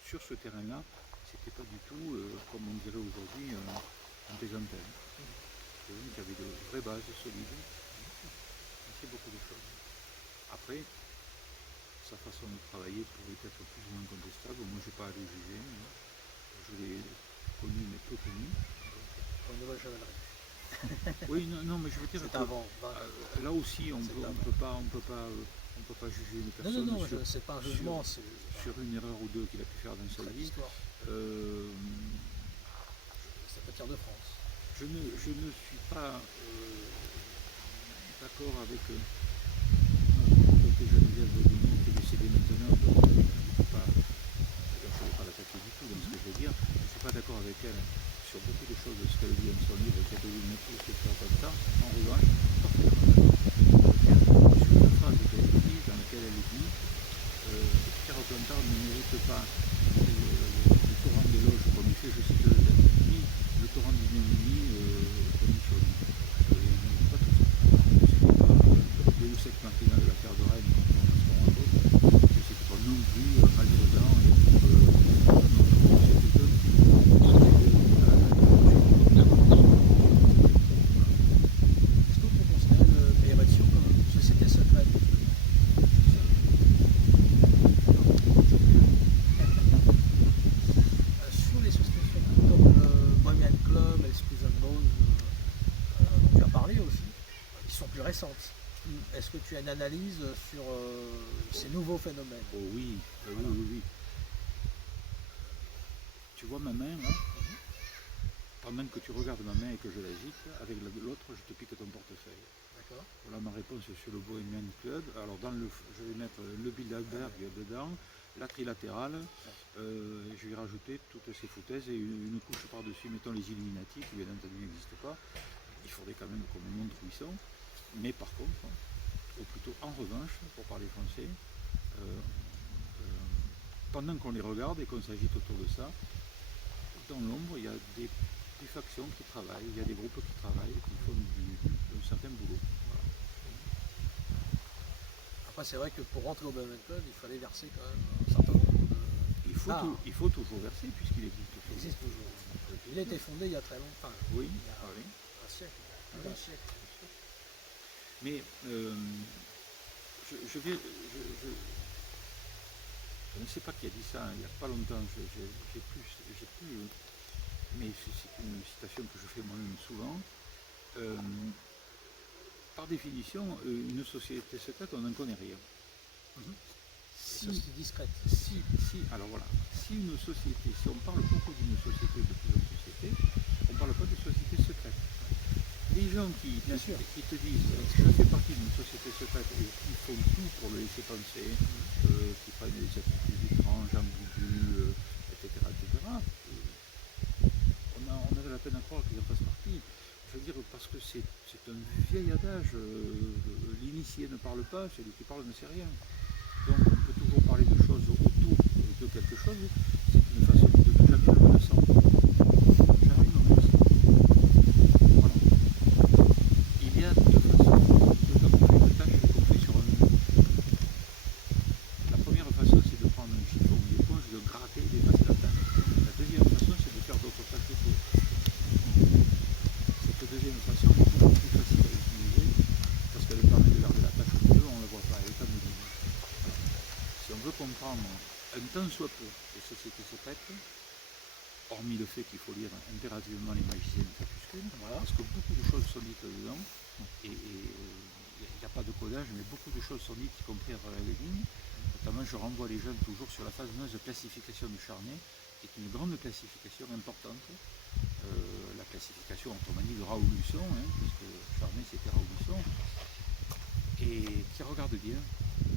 sur ce terrain-là, c'était pas du tout, comme on dirait aujourd'hui, un plaisantin. C'est quelqu'un qui avait de vraies bases solides, il fait beaucoup de choses. Après, sa façon de travailler pourrait être plus ou moins contestable, moi je n'ai pas à le juger, je l'ai connu mais peu connu. Pour une nouvelle chevalerie. Oui, non, mais je veux dire c'est que avant. Là aussi, on peut pas juger une personne non, c'est pas un jugement, sur une erreur ou deux qu'il a pu faire dans sa vie. C'est pas Tiers de France. Je ne suis pas d'accord avec mon côté Geneviève Baudigny qui est décédée maintenant, donc je ne peux pas, d'ailleurs, je ne vais pas l'attaquer du tout dans ce que je veux dire. Je ne suis pas d'accord avec elle sur beaucoup de choses de ce qu'elle dit dans son livre, qui a été une épouse qui fait comme ça. En revanche, parfaitement d'accord avec elle sur une phrase qu'elle écrit dans laquelle elle dit Pierre Plantard ne mérite pas le torrent d'éloges qu'on lui fait, je cite le texte, ni le torrent d'ignominie qu'on lui fait. Il ne mérite pas tout ça. C'était pas Deus ex machina de l'affaire de Rennes, contrairement à ce qu'on raconte, et c'était pas non plus malfaisant, et non, c'est quelqu'un qui Est-ce que vous considérez le Béhérétio comme une société secrète? Sur les sociétés secrètes comme le Bohemian Club et le Squeeze and Bones, dont tu as parlé aussi, qui sont plus récentes. Est-ce que tu as une analyse sur ces nouveaux phénomènes? Oh oui, oui. Tu vois ma main là? Pendant que tu regardes ma main et que je l'agite, avec l'autre, je te pique ton portefeuille. D'accord. Voilà ma réponse sur le Bohemian Club. Alors je vais mettre le Bilderberg dedans, la trilatérale, je vais rajouter toutes ces foutaises et une couche par-dessus, mettons les Illuminati, qui bien entendu n'existent pas. Il faudrait quand même qu'on me montre où ils sont. Mais par contre, ou plutôt en revanche, pour parler français, pendant qu'on les regarde et qu'on s'agite autour de ça, dans l'ombre, il y a des factions qui travaillent, il y a des groupes qui travaillent, qui font un certain boulot. Voilà. Après, c'est vrai que pour rentrer au Bohemian Club, il fallait verser quand même un certain nombre de... Il faut toujours verser puisqu'il existe toujours. Il existe toujours. Il a été fondé il y a très longtemps. Oui, Il y a oui. un siècle. Oui. Un siècle. Mais je ne sais pas qui a dit ça, il n'y a pas longtemps, j'ai plus, mais c'est une citation que je fais moi-même souvent. Par définition, une société secrète, on n'en connaît rien. C'est discrète. Alors voilà, si une société, si on parle beaucoup d'une société ou de plusieurs sociétés, on ne parle pas de société secrète. Les gens qui te disent je fais partie d'une société secrète et qui font tout pour le laisser penser, qui prennent des attitudes étranges, ambiguës, etc., on a de la peine à croire qu'ils en fassent partie. Je veux dire, parce que c'est un vieil adage, l'initié ne parle pas, celui qui parle ne sait rien. Donc on peut toujours parler de choses autour de quelque chose, c'est une façon de ne jamais le menaçant. Jamais le menaçant. Voilà. Il y a deux façons de faire une tâche qu'on fait sur un mur. La première façon, c'est de prendre un chiffon ou une éponge, de gratter et d'effacer la tâche. La deuxième façon, c'est de faire d'autres tâches autour. Cette deuxième façon est beaucoup plus facile à utiliser parce qu'elle permet de garder la tâche au milieu, on ne la voit pas, elle est anonyme. Si on veut comprendre un tant soit peu les sociétés secrètes, hormis le fait qu'il faut lire impérativement les magiciens de crépuscule, parce que beaucoup de choses sont dites dedans, et il n'y a pas de codage, mais beaucoup de choses sont dites, y compris à travers les lignes. Notamment, je renvoie les jeunes toujours sur la fameuse classification de Charnay, qui est une grande classification importante, la classification, autrement dit, de Raoult-Luçon, puisque Charnay c'était Raoult-Luçon, et qui regarde bien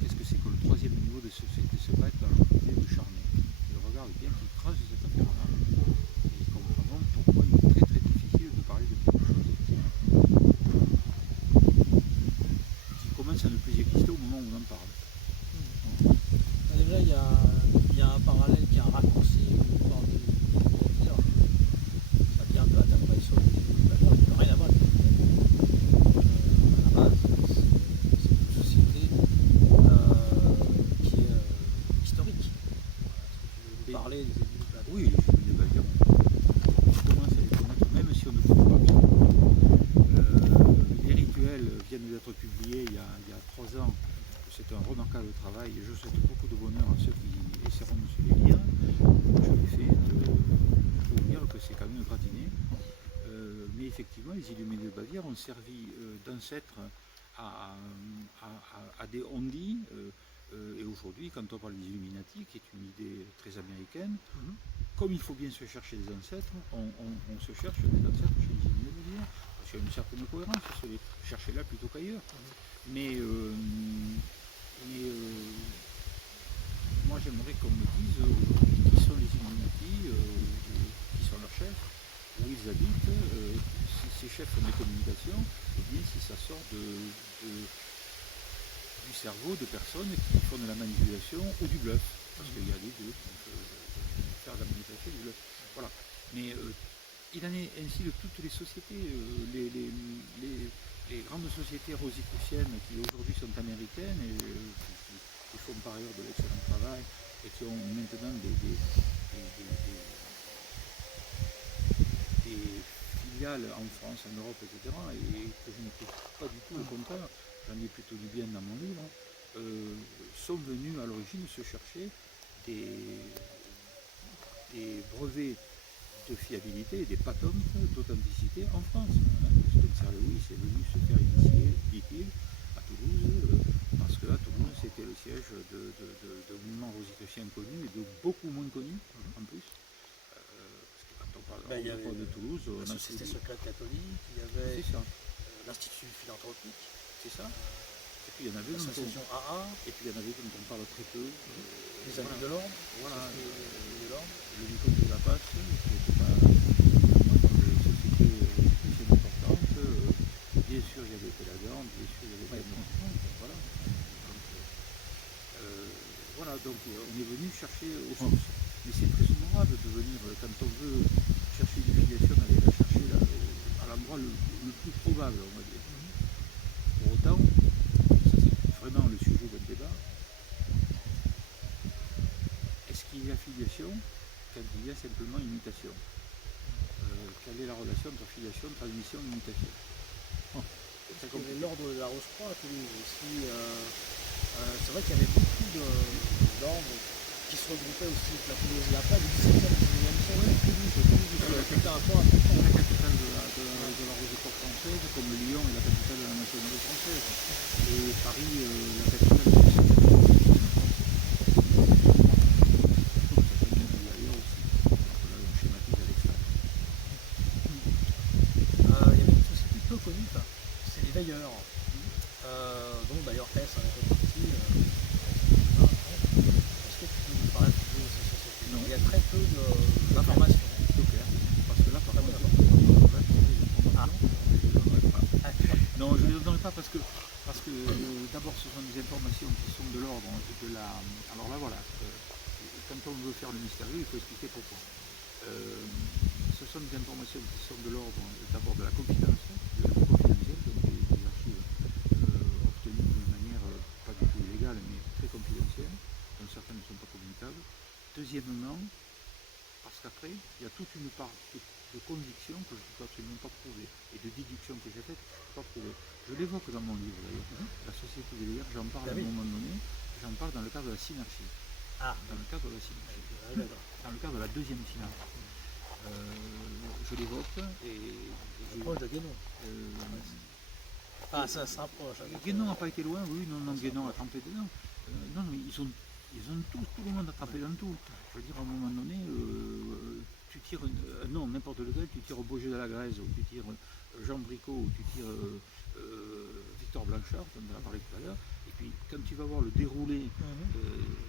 qu'est-ce que c'est que le troisième niveau de société secrète dans l'entité de Charnay. Il regarde bien, qu'il creuse cette affaire-là, et ils comprendront pourquoi il est très très difficile de parler de quelque chose qui commence à ne plus exister au moment où on en parle. Déjà, il y a un parallèle qui est un raccourci, on parle de dire, ça vient un peu à ta pression, il n'a rien à voir avec à la base, c'est une société qui est historique. Est-ce que tu veux parler des églises de Bavière? Oui, les églises de Bavière, on commence à les connaître, même si on ne connaît pas bien. Les rituels viennent d'être publiés il y a 3 ans. C'est un remarquable travail et je souhaite beaucoup de bonheur à ceux qui essaieront de se les lire. Je l'ai fait pour dire que c'est quand même gratiné. Mais effectivement, les Illuminés de Bavière ont servi d'ancêtres à des on-dit. Et aujourd'hui, quand on parle des Illuminati, qui est une idée très américaine, comme il faut bien se chercher des ancêtres, on se cherche des ancêtres chez les Illuminés de Bavière. sur une certaine cohérence, se les chercher là plutôt qu'ailleurs. Mais, moi j'aimerais qu'on me dise aujourd'hui qui sont les Illuminati, qui sont leurs chefs, où ils habitent, si ces chefs font des communications, et bien si ça sort du cerveau de personnes qui font de la manipulation ou du bluff, parce qu'il y a les deux, donc faire de la manipulation et du bluff. Voilà. Mais il en est ainsi de toutes les sociétés, les grandes sociétés rosicruciennes qui aujourd'hui sont américaines et qui font par ailleurs de l'excellent travail et qui ont maintenant des filiales en France, en Europe, etc., et que je ne critique pas du tout, au contraire, j'en ai plutôt du bien dans mon livre, sont venus à l'origine se chercher des brevets de fiabilité, des patentes d'authenticité en France. Spencer Lewis est venu se faire initier, dit-il, à Toulouse, parce qu'à Toulouse c'était le siège de mouvements rosicruciens connus et de beaucoup moins connus en plus. Parce que quand on parle de Toulouse, la Société secrète catholique, il y avait l'Institut philanthropique, c'est ça. Et puis il y en avait l'association AA, et puis il y en avait dont on parle très peu. les Amis de l'Ordre, voilà, le le Vicomte de la Passe, qui n'était pas dans les sociétés chrétiennes importantes. Bien sûr, il y avait Pélagan, bien sûr, il y avait voilà. Voilà, donc on est venu chercher aux sources. Mais c'est très honorable de venir, quand on veut chercher une filiation, aller la chercher là, à l'endroit le plus probable, on va dire. Pour autant, ça c'est vraiment le sujet d'un débat. Est-ce qu'il y a filiation quand il y a simplement imitation? Quelle est la relation entre filiation, transmission et imitation? L'ordre de la Rose-Croix à Toulouse aussi. C'est vrai qu'il y avait beaucoup d'ordres qui se regroupaient aussi avec la Toulouse Lapin du 17e et 19e siècle. C'était un point important. La capitale de la Rose-Croix française, comme Lyon est la capitale de la nationalité française. Et Paris, la capitale de la c'est les veilleurs, dont d'ailleurs S en fait partie. Est-ce que tu peux nous parler un petit peu de ces sociétés? Non. Il y a très peu d'informations. C'est clair. Parce que là, par contre, non, je ne les donnerai pas parce que d'abord ce sont des informations qui sont de l'ordre de la. Alors là voilà, quand on veut faire le mystérieux, il faut expliquer pourquoi. Ce sont des informations qui sont de l'ordre d'abord de la confidence, confidentielle, donc des archives obtenues d'une manière pas du tout illégale, mais très confidentielle, dont certaines ne sont pas communicables. Deuxièmement, parce qu'après, il y a toute une part de conviction que je ne peux absolument pas prouver, et de déduction que j'ai faite que je ne peux pas prouver. Je l'évoque dans mon livre d'ailleurs, La Société des veilleurs, j'en parle à un moment donné, j'en parle dans le cadre de la synarchie. Dans le cadre de la synarchie. Dans le cadre de la deuxième synarchie. Je l'évoque et Proche de Guénon. Ça se rapproche. Guénon n'a pas été loin, oui, non, Guénon a trempé dedans. Non, mais ils ont tous, tout le monde a trempé dans tout. Je veux dire, à un moment donné, tu tires n'importe lequel, tu tires Beaujeu de la Grèze, ou tu tires Jean Bricot, ou tu tires Victor Blanchard, on en a parlé tout à l'heure, et puis quand tu vas voir le déroulé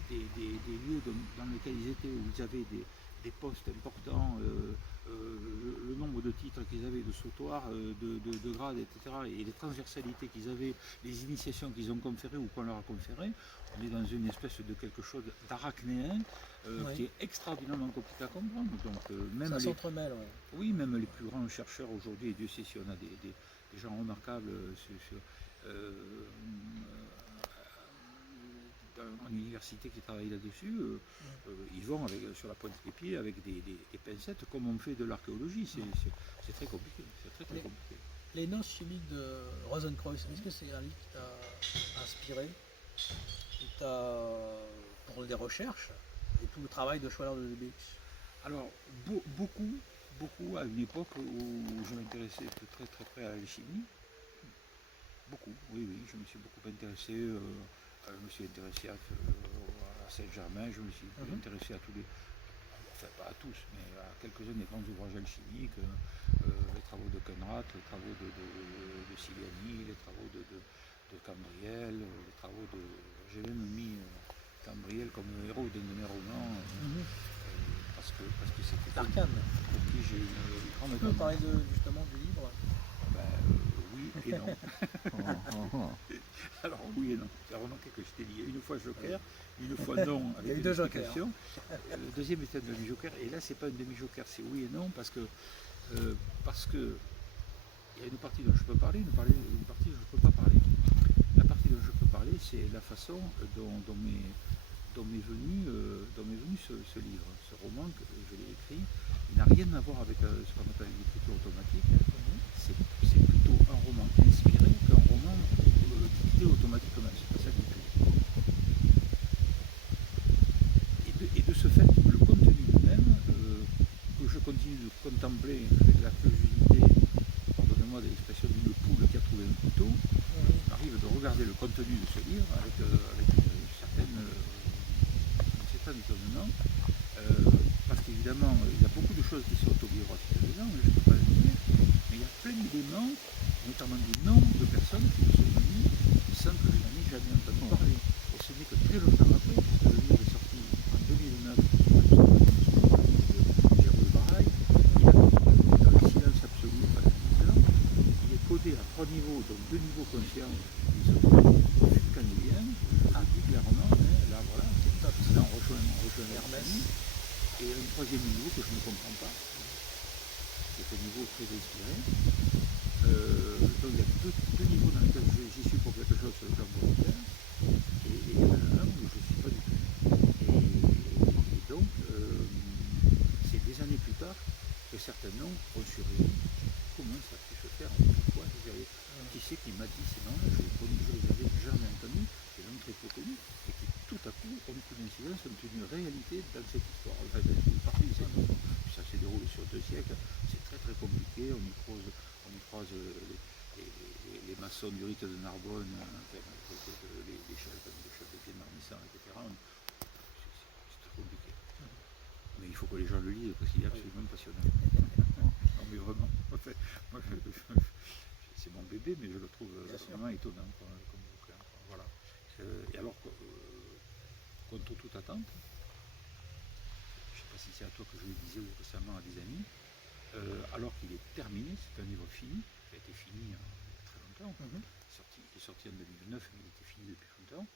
des lieux dans lesquels ils étaient, où ils avaient des postes importants, le nombre de titres qu'ils avaient, de sautoirs, de grades, etc., et les transversalités qu'ils avaient, les initiations qu'ils ont conférées ou qu'on leur a conférées, on est dans une espèce de quelque chose d'arachnéen qui est extraordinairement compliqué à comprendre. Donc, même ça s'entremêle, oui, même les plus grands chercheurs aujourd'hui, et Dieu sait si on a des gens remarquables en université qui travaillent là-dessus, ils vont sur la pointe des pieds avec des pincettes, comme on fait de l'archéologie. C'est très compliqué. C'est très compliqué. Les noces chimiques de Rosenkreuz, est-ce que c'est un livre qui t'a inspiré, pour des recherches et tout le travail de Schwaller de Lebesgue? Alors, beaucoup, à une époque où je m'intéressais de très très près à l'alchimie. Beaucoup, oui, je me suis beaucoup intéressé. Je me suis intéressé à Saint-Germain, je me suis intéressé à tous les, enfin pas à tous, mais à quelques-uns des grands ouvrages alchimiques, etc. travaux de Conrad, les travaux de Siliani, les travaux de Cambriel, les travaux de... J'ai même mis Cambriel comme héros d'un de mes romans, parce que c'était D'Arcane. pour qui j'ai une grande... Tu peux parler justement du livre? Oui et non. Alors oui et non. Tu as remarqué que je t'ai dit une fois Joker, une fois non avec une explication. Le deuxième était un demi-joker, et là c'est pas un demi-joker, c'est oui et non, parce que il y a une partie dont je peux parler, une partie dont je ne peux pas parler. La partie dont je peux parler, c'est la façon dont m'est venu ce livre, ce roman que je l'ai écrit. Il n'a rien à voir avec ce qu'on appelle l'écriture automatique. C'est plutôt un roman inspiré qu'un roman dicté automatiquement. C'est pas ça du tout. Et de ce fait, le contenu lui-même, que je continue de contempler avec la curiosité, pardonnez-moi de l'expression d'une poule qui a trouvé un couteau, m'arrive de regarder le contenu de ce livre avec un certain étonnement, parce qu'évidemment, il y a beaucoup de choses qui sont autobiographiques dedans, je ne peux pas le dire, mais il y a plein d'éléments, notamment des noms de personnes qui me sont venus sans que je n'en ai jamais entendu parler. Et ce n'est que très longtemps après, puisque le livre est sorti en 2009, de Jérôme Baraille, il a dans le silence absolu, enfin, il est codé à 3 niveaux, donc 2 niveaux conscients, qui se trouvent canadien, je dis clairement, là voilà, là on rejoint Hermès, et un troisième niveau que je ne comprends pas, qui est un niveau très inspiré. Donc il y a deux niveaux dans lesquels j'y suis pour quelque chose sur le plan volontaire, et il y en a un où je ne suis pas du tout. Et donc, c'est des années plus tard que certains noms ont surgi. Comment ça a pu se faire? Pourquoi? Qui c'est qui m'a dit ces noms-là? Je les avais jamais entendus, des noms très peu connus, et qui tout à coup ont une coïncidence, ont une réalité dans cette histoire. Enfin, dans une partie de cette histoire. Puis ça s'est déroulé sur 2 siècles, c'est très très compliqué, on y croise les maçons du rite de Narbonne, les chefs de pied marmissants, etc. C'est très compliqué. Mais il faut que les gens le lisent parce qu'il est absolument passionnant. Non mais vraiment, moi, c'est mon bébé, mais je le trouve vraiment étonnant comme bouquin. Voilà. Et alors, contre toute attente, je ne sais pas si c'est à toi que je le disais ou récemment à des amis, alors qu'il est terminé, c'est un livre fini, qui a été fini il y a très longtemps, il est sorti en 2009, mais il était fini depuis longtemps,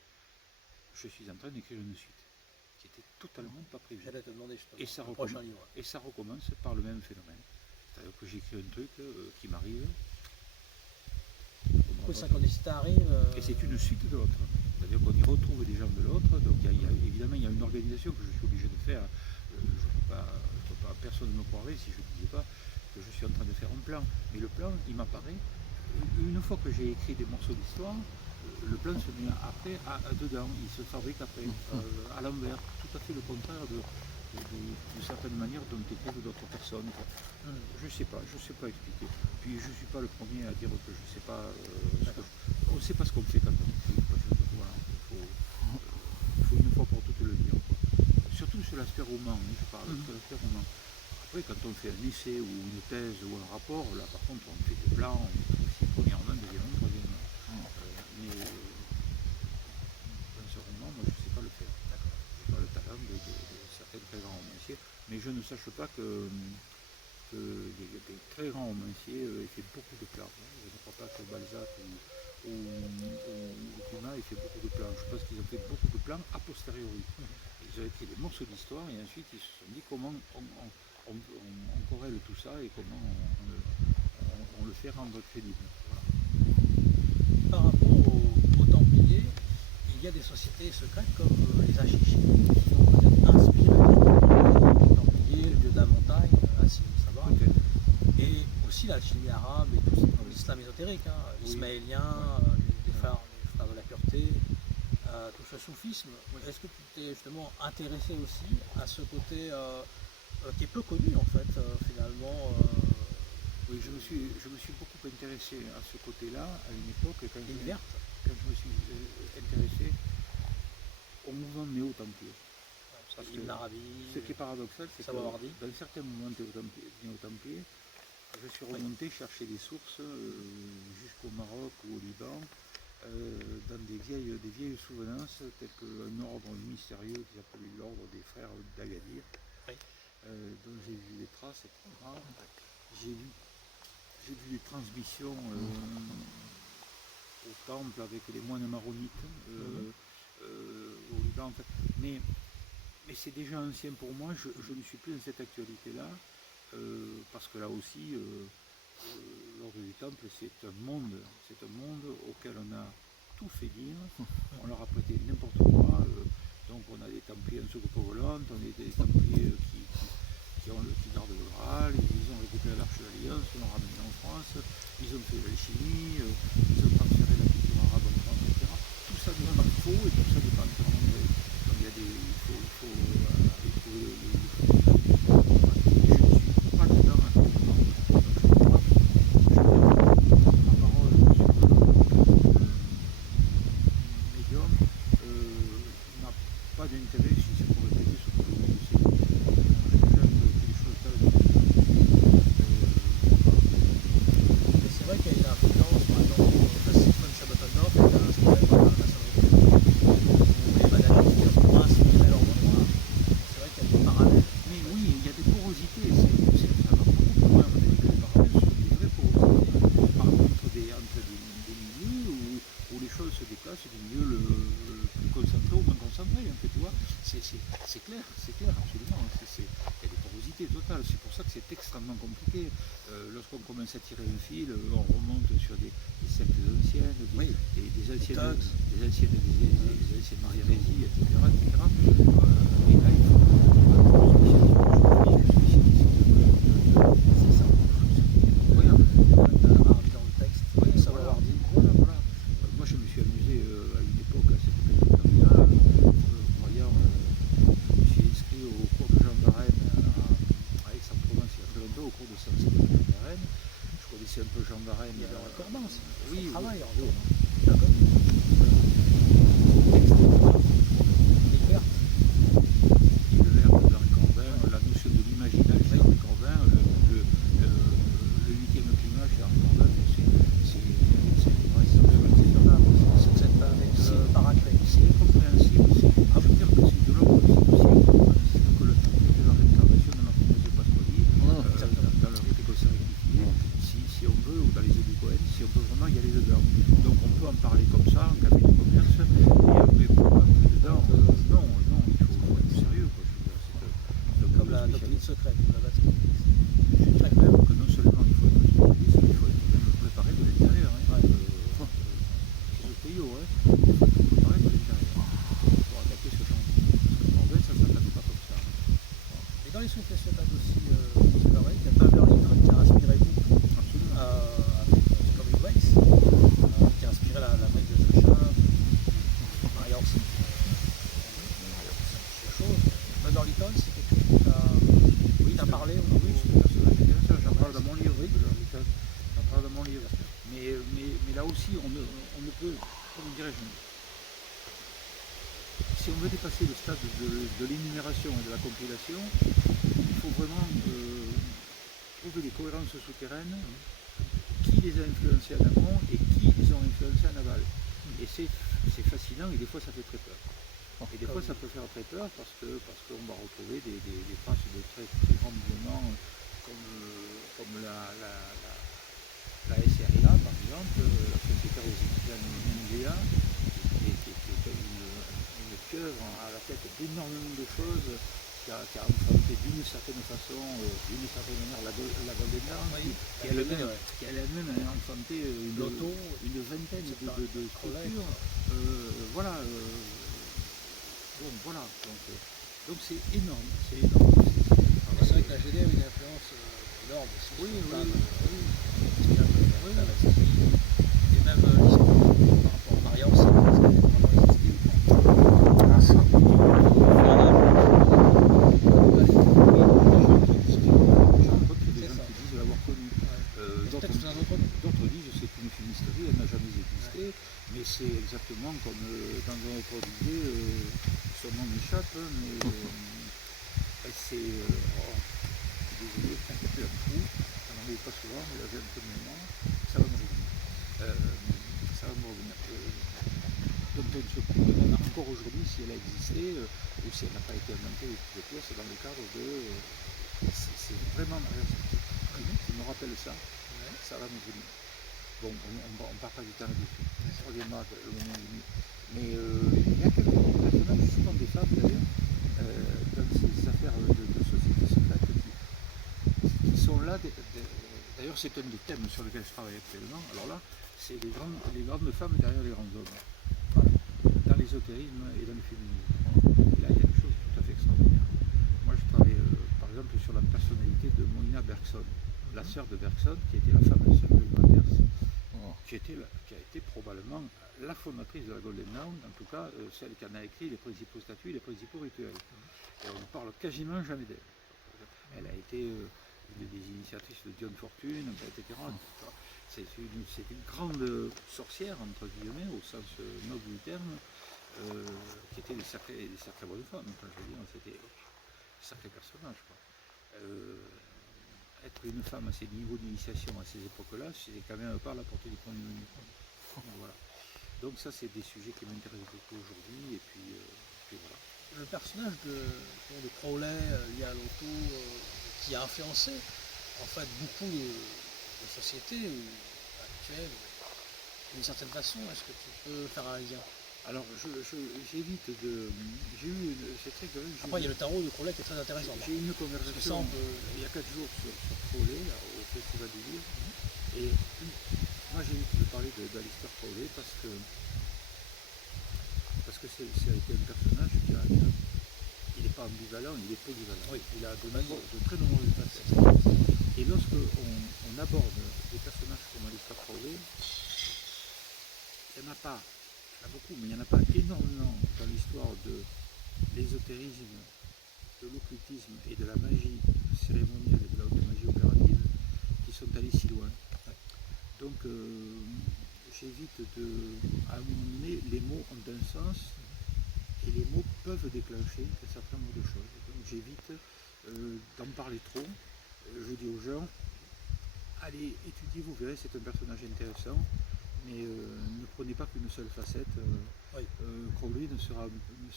je suis en train d'écrire une suite, qui était totalement pas prévue. J'allais te demander et ça recommence par le même phénomène. C'est-à-dire que j'écris un truc qui m'arrive. Une synchronicité arrive. Et c'est une suite de l'autre. C'est-à-dire qu'on y retrouve des gens de l'autre. Donc évidemment, il y a une organisation que je suis obligé de faire. Je peux pas, personne ne me croirait si je ne disais pas que je suis en train de faire un plan. Mais le plan, il m'apparaît. Une fois que j'ai écrit des morceaux d'histoire, le plan se met après dedans. Il se fabrique après, à l'envers. Tout à fait le contraire de certaines manières dont écrivent d'autres personnes. Je ne sais pas expliquer. Puis je ne suis pas le premier à dire que je ne sais pas. On ne sait pas ce qu'on fait quand on écrit. Voilà. Il faut une fois pour toutes le dire. Surtout sur l'aspect roman, je parle de l'aspect roman. Après, quand on fait un essai ou une thèse ou un rapport, là par contre on fait des plans, on écrit aussi premièrement, deuxièmement, troisièmement. Mais dans ce roman, moi je ne sais pas le faire. Je n'ai pas le talent de certains très grands romanciers, mais je ne sache pas que des très grands romanciers aient fait beaucoup de plans. Je ne crois pas que Balzac ou Dumas aient fait beaucoup de plans. Je pense qu'ils ont fait beaucoup de plans a posteriori. Ils ont écrit des morceaux d'histoire et ensuite ils se sont dit comment on corrèle tout ça et comment on le fait rendre crédible. Voilà. Par rapport aux Templiers, il y a des sociétés secrètes comme les Achichis qui ont peut-être inspiré les Templiers, le dieu de la montagne, Hassim Sabah, et aussi l'alchimie arabe et tout l'islam ésotérique, ismaélien, les frères de la pureté, tout ce soufisme. Est-ce que tu t'es justement intéressé aussi à ce côté qui est peu connu en fait finalement? Oui, je me suis beaucoup intéressé à ce côté-là à une époque quand je me suis intéressé au mouvement néo-templier. Ibn Arabi, ce qui est paradoxal, c'est que dans certains mouvements néo-templiers, Je suis remonté chercher des sources jusqu'au Maroc ou au Liban, dans des vieilles souvenances, telles qu'un ordre mystérieux qui s'appelait l'ordre des frères d'Agadir, Oui. dont j'ai vu des traces, etc. J'ai vu des transmissions au temple avec les moines maronites au Liban. En fait. Mais c'est déjà ancien pour moi, je ne suis plus dans cette actualité-là, parce que là aussi, l'ordre du temple, c'est un monde auquel on a tout fait dire, on leur a prêté n'importe quoi, donc on a des templiers en soucoupe volante, on a des templiers qui gardent le Graal, ils ont récupéré l'Arche de l'Alliance, ils l'ont ramené en France, ils ont fait l'alchimie, ils ont transféré la culture arabe en France, etc. Tout ça n'est pas faux et tout ça n'est pas entièrement vrai. Donc il faut aller trouver le je ne suis pas dedans actuellement, donc je crois que ma parole sur médium n'a pas d'intérêt si c'est pour répéter ce que je sais. Les choses telles. Mais c'est vrai qu'il y a une influence, par exemple, la Symphone Shabbatonov, qui a inspiré par la maçonnerie, ou les Manakites ont inspiré l'ordre noir. C'est vrai qu'il y a des parallèles. Mais oui, il y a des porosités, ça va beaucoup plus loin, on a dit que les parallèles sont des vraies porosités, entre des milieux où les choses se déplacent du milieu le plus concentré au moins concentré, en fait, tu vois, c'est clair, absolument, il y a des porosités totales, c'est pour ça que c'est extrêmement compliqué. Lorsqu'on commence à tirer un fil, on remonte sur des sectes anciennes, des anciennes hérésies, etc. Et là, il faut C'est ça. incroyable. Dans le texte, ça va avoir dit. Voilà. Moi, je me suis amusé à une époque à cette période-là, croyant, je me suis inscrit au cours de Jean Varenne à Aix-en-Provence il y a très longtemps, au cours de Sanskrit de Jean Varenne. Je connaissais un peu Jean Varenne. Il y avait en accordance. Oui, Travail en oui. D'accord. Hilbert de Henri Corbin, la notion de l'imaginal chez Henri Corbin, le huitième climat chez Henri Corbin, c'est paraclet. c'est incompréhensible. Je veux dire que c'est de l'ordre du siècle. Que le mythe de la réincarnation de Martinez de Pasquali, dans le rite écossais rectifié, si on veut, ou dans les élus Cohen, si on peut vraiment y aller dedans. Donc on peut en parler comme ça, en café de commerce, et après pour entrer dedans, non, il faut être sérieux. Quoi. C'est Comme la doctrine secrète, la base. Je dirais même que non seulement il faut être spécialiste, mais il faut être même préparé de l'intérieur. Il faut être préparé de l'intérieur pour attaquer ce genre de choses. Parce que Corbin, ça ne s'attaque pas comme ça. Et dans les sous-festivals aussi, c'est vrai qu'il y a Beverly qui a inspiré beaucoup, avec Tommy Waits, qui a inspiré la mec de Sacha, Maria Orsi. C'est chose. Beverly Toll, c'est quelque chose qui t'a parlé au Oui, c'est un personnage intéressant. J'en parle dans mon livre. J'en parle dans mon livre. Mais là aussi, on ne peut, comment dirais-je, si on veut dépasser le stade de l'énumération et de la compilation, il faut vraiment trouver des cohérences souterraines, qui les a influencés en amont et qui les ont influencés en aval. Et c'est fascinant et des fois ça fait très peur. Et des fois ça peut faire très peur parce qu'on va retrouver des traces de très, très grands mouvements comme la SRIA par exemple, la Société Rosicrucienne Mondiale, qui est une pieuvre à la tête d'énormément de choses, qui a enfanté d'une certaine façon, d'une certaine manière, la Golden Dawn, qui elle-même a enfanté une vingtaine de structures. Voilà. Donc c'est énorme. C'est vrai que la GD a une influence énorme aussi. Oui. Et même l'histoire par rapport à Maria aussi, parce qu'elle a vraiment existé. J'ai rencontré des gens qui disent l'avoir connue. D'autres disent que c'est une fumisterie, elle n'a jamais existé, mais c'est exactement comme dans un autre disait, son nom m'échappe, mais c'est. Désolé, un trou. mais pas souvent, mais là j'ai un peu de mémoire, ça va me revenir. Ça va me revenir. Donc on se demande encore aujourd'hui si elle a existé ou si elle n'a pas été inventée de toutes les pièces dans le cadre de... c'est vraiment rien qui me rappelle ça, ça va me revenir. Bon, on ne part pas du temps là-dessus, ça reviendra le moment venu. Mais il y a quelques personnages, souvent des femmes d'ailleurs, dans ces affaires de société secrète qui sont là. D'ailleurs, c'est un des thèmes sur lesquels je travaille actuellement. Alors là, c'est les grandes femmes derrière les grands hommes. Voilà. Dans l'ésotérisme et dans le féminisme. Et là, il y a quelque chose de tout à fait extraordinaire. Moi, je travaille par exemple sur la personnalité de Moïna Bergson, la sœur de Bergson, qui était la femme de Sir William Anders, qui a été probablement la fondatrice de la Golden Dawn, en tout cas celle qui en a écrit les principaux statuts et les principaux rituels. Et on ne parle quasiment jamais d'elle. Elle a été une des initiatrices de Dion Fortune, etc. C'est une grande sorcière, entre guillemets, au sens noble du terme, qui était des sacrées bonnes femmes. Enfin, je veux dire, c'était des sacrés personnages. Être une femme à ces niveaux d'initiation, à ces époques-là, c'est quand même pas à la portée du premier ministre. Voilà. Donc ça, c'est des sujets qui m'intéressent beaucoup aujourd'hui, et puis voilà. Le personnage de Crowley, lié à l'auto, qui a influencé en fait beaucoup de sociétés actuelles, d'une certaine façon, est-ce que tu peux faire un lien? Alors, j'évite de... c'est très curieux. Après, il y a le tarot de Crowley qui est très intéressant. J'ai eu une conversation il y a 4 jours sur Crowley, là, au Festival du Livre, et moi j'évite de parler d'Aleister Crowley parce que ça a été un personnage il n'est pas ambivalent, il est polyvalent. Oui. Il a de très nombreuses facettes. Et lorsque on aborde des personnages comme Aleister Crowley, il n'y en a pas, il y en a beaucoup, mais il n'y en a pas énormément dans l'histoire de l'ésotérisme, de l'occultisme et de la magie cérémonielle et de la haute magie opérative qui sont allés si loin. Donc j'évite à un moment donné, les mots ont un sens et les mots peuvent déclencher un certain nombre de choses. Donc j'évite d'en parler trop. Je dis aux gens, allez étudier, vous verrez, c'est un personnage intéressant, mais ne prenez pas qu'une seule facette. Crowley ne se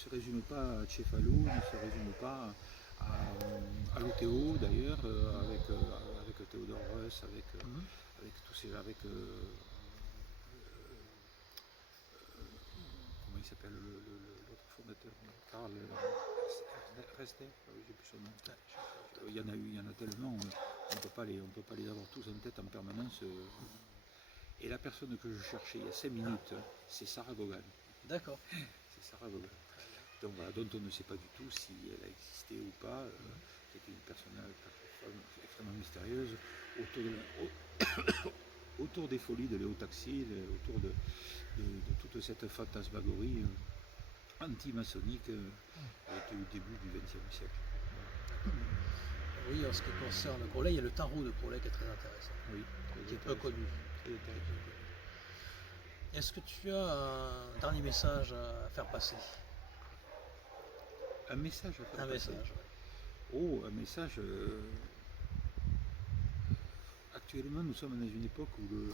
résume pas à Cefalo, ne se résume pas à l'Othéo d'ailleurs, avec Theodore Russ, avec tous ces... comment il s'appelle l'autre fondateur, Karl Rester, j'ai plus son nom. Il y en a tellement, on ne peut pas les avoir tous en tête en permanence. Et la personne que je cherchais il y a 5 minutes, c'est Sarah Vaughan. D'accord. C'est Sarah Vaughan. Donc voilà, dont on ne sait pas du tout si elle a existé ou pas. C'était une personnage extrêmement mystérieuse autour des folies de Léo Taxil, autour de toute cette fantasmagorie anti-maçonnique du début du XXe siècle. Oui, en ce qui concerne Crowley, il y a le tarot de Crowley qui est très intéressant, qui est peu connu. Est-ce que tu as un dernier message à faire passer? Un message à faire passer. Message. Oh, un message. Actuellement, nous sommes dans une époque où le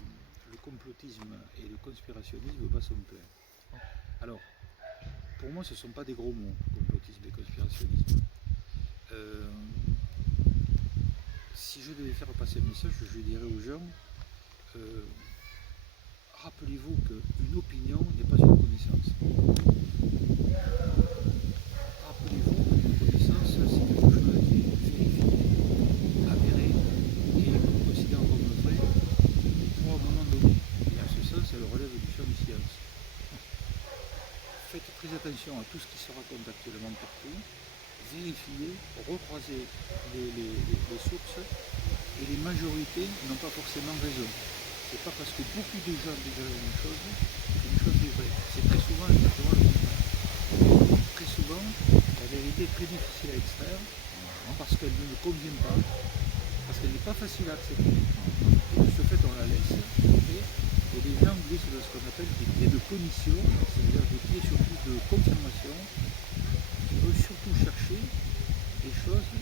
complotisme et le conspirationnisme battent son plein. Alors, pour moi, ce ne sont pas des gros mots, complotisme et conspirationnisme. Si je devais faire passer un message, je dirais aux gens, rappelez-vous qu'une opinion n'est pas une connaissance. Rappelez-vous qu'une connaissance, c'est quelque chose qui est vérifié, avéré, et qu'on considère comme vrai pour un moment donné. Et à ce sens, elle relève du champ de science. Faites très attention à tout ce qui se raconte actuellement partout. Vérifier, recroiser les sources, et les majorités n'ont pas forcément raison. C'est pas parce que beaucoup de gens disent la même chose qu'une chose est vraie. C'est très souvent exactement le contraire. Très souvent, la vérité est très difficile à extraire parce qu'elle ne nous convient pas, parce qu'elle n'est pas facile à accepter. Et de ce fait, on la laisse. Et les gens glissent de ce qu'on appelle des biais de cognition, c'est-à-dire des biais surtout de confirmation, qui veulent surtout chercher des choses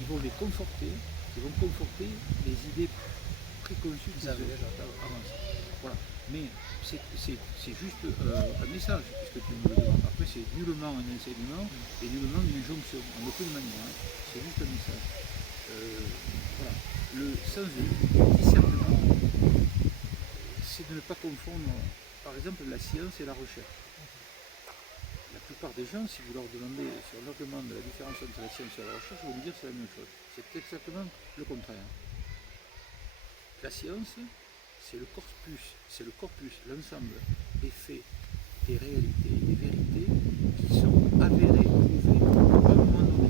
qui vont les conforter qui vont conforter les idées préconçues Ils avaient déjà. avancées. Voilà. Mais c'est juste un message, puisque tu me le demandes. Après, c'est nullement un enseignement et nullement une injonction, en aucune manière. Hein. C'est juste un message. Voilà. Le sens du discernement, c'est de ne pas confondre, par exemple, la science et la recherche. La plupart des gens, si vous leur demandez, si on leur demande la différence entre la science et la recherche, ils vont vous dire que c'est la même chose. C'est exactement le contraire. La science, c'est le corpus, l'ensemble des faits, des réalités, des vérités qui sont avérées, prouvées à un moment donné.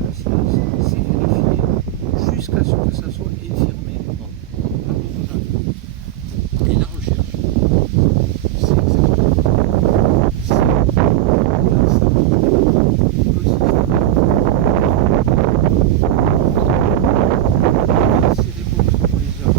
La science, c'est vérifié jusqu'à ce que ça soit infirmé par d'autres actes. Et la recherche, c'est exactement l'ensemble ces réponses pour les hommes.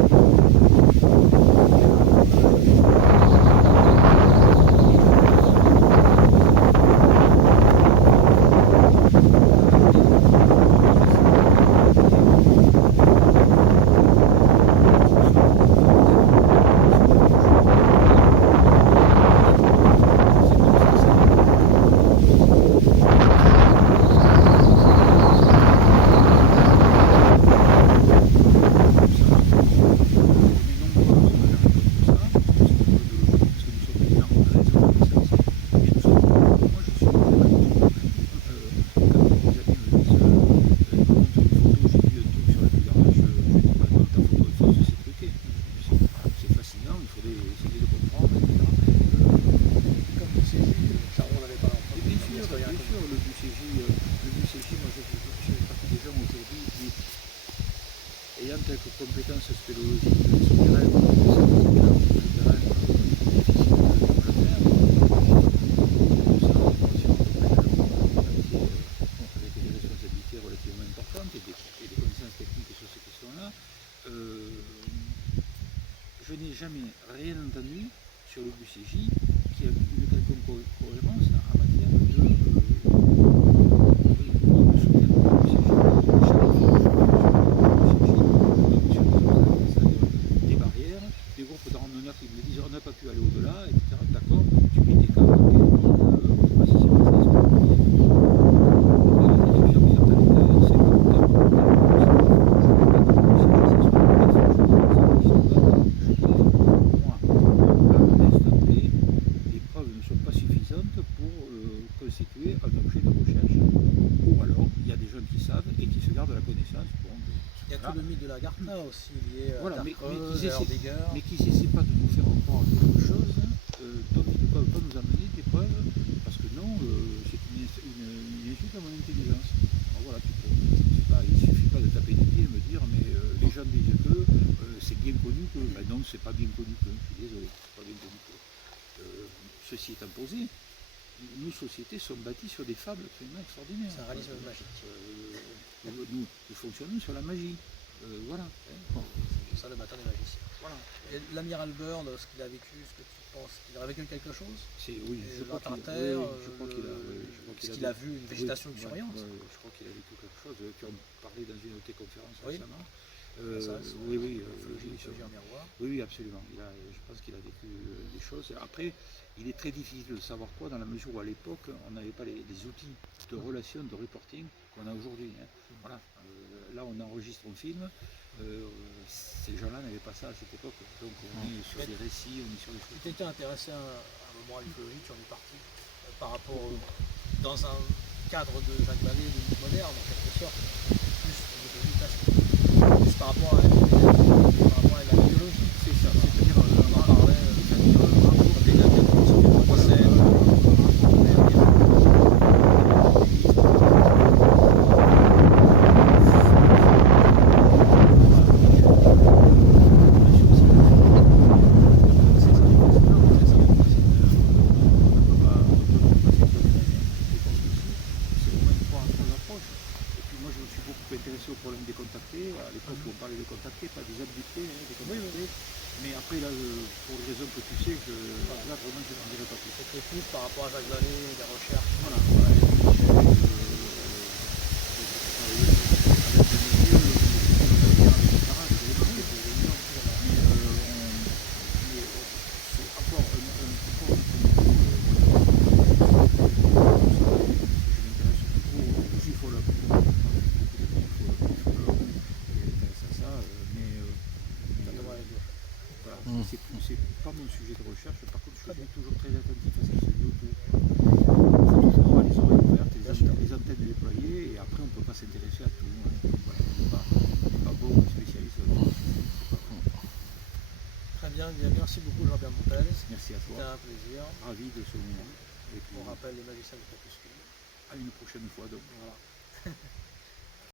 Ayant quelques compétences spéléologiques souterraines, difficiles à faire, avec des responsabilités relativement importantes et des connaissances techniques sur ces questions-là, je n'ai jamais rien entendu sur le BCJ qui a une quelconque cohérence en matière des barrières, des groupes de randonneurs qui me disent on n'a pas pu aller au-delà, etc. D'accord, tu mets tes cas, constituer un objet de recherche. Ou alors, il y a des gens qui savent et qui se gardent la connaissance. Bon, il y a tout le mythe de la Gartha aussi lié à voilà, mais qui n'essaient pas de nous faire croire quelque chose dont ils ne peuvent pas nous amener des preuves, parce que non, c'est une insulte à mon intelligence. Alors voilà, il ne suffit pas de taper des pieds et me dire mais les gens disent que c'est bien connu que. Ben non, c'est pas bien connu que. Je suis désolé, c'est pas bien connu que. Ceci est imposé. Nos sociétés sont bâties sur des fables absolument extraordinaires. C'est un réalisme magique. Nous fonctionnons sur la magie. Voilà. Bon, c'est ça le matin des magiciens. Voilà. Et l'amiral Byrd, ce qu'il a vécu, ce que tu penses qu'il a vécu quelque chose? Oui, je crois qu'il a vu une végétation luxuriante. Je crois qu'il a vécu quelque chose. Tu en parlais dans une de tes conférences récemment. Oui, absolument. Je pense qu'il a vécu des choses. Après, il est très difficile de savoir quoi, dans la mesure où à l'époque, on n'avait pas les outils de relation, de reporting qu'on a aujourd'hui. Hein. Voilà. Là, on enregistre un film. Ces gens-là n'avaient pas ça à cette époque. Donc, on est sur des récits, on est sur des choses. Tu t'étais intéressé à un moment à l'ufologie, tu en es parti par rapport dans un cadre de Jacques Vallée, de mythe moderne, en quelque sorte, plus de classique, plus par rapport à la biologie, c'est ça. C'est-à-dire, on en parlait, c'est-à-dire un rapport des intéressé au problème des contactés. À l'époque, on parlait de contactés, pas des abductés, des contactés. Mais après, là, pour les raisons que tu sais, là, vraiment, je n'en dirai pas plus. C'était plus par rapport à Jacques Vallée, des recherches. Voilà. s'intéresser à tout. Hein. Voilà, on n'est pas bon spécialiste de tout. C'est pas bon. Très bien, merci beaucoup Jean-Pierre Montez. Merci à C'était toi. un plaisir. Ravi de ce moment. Et puis, On rappelle les magiciens du crépuscule. à une prochaine fois donc. Voilà.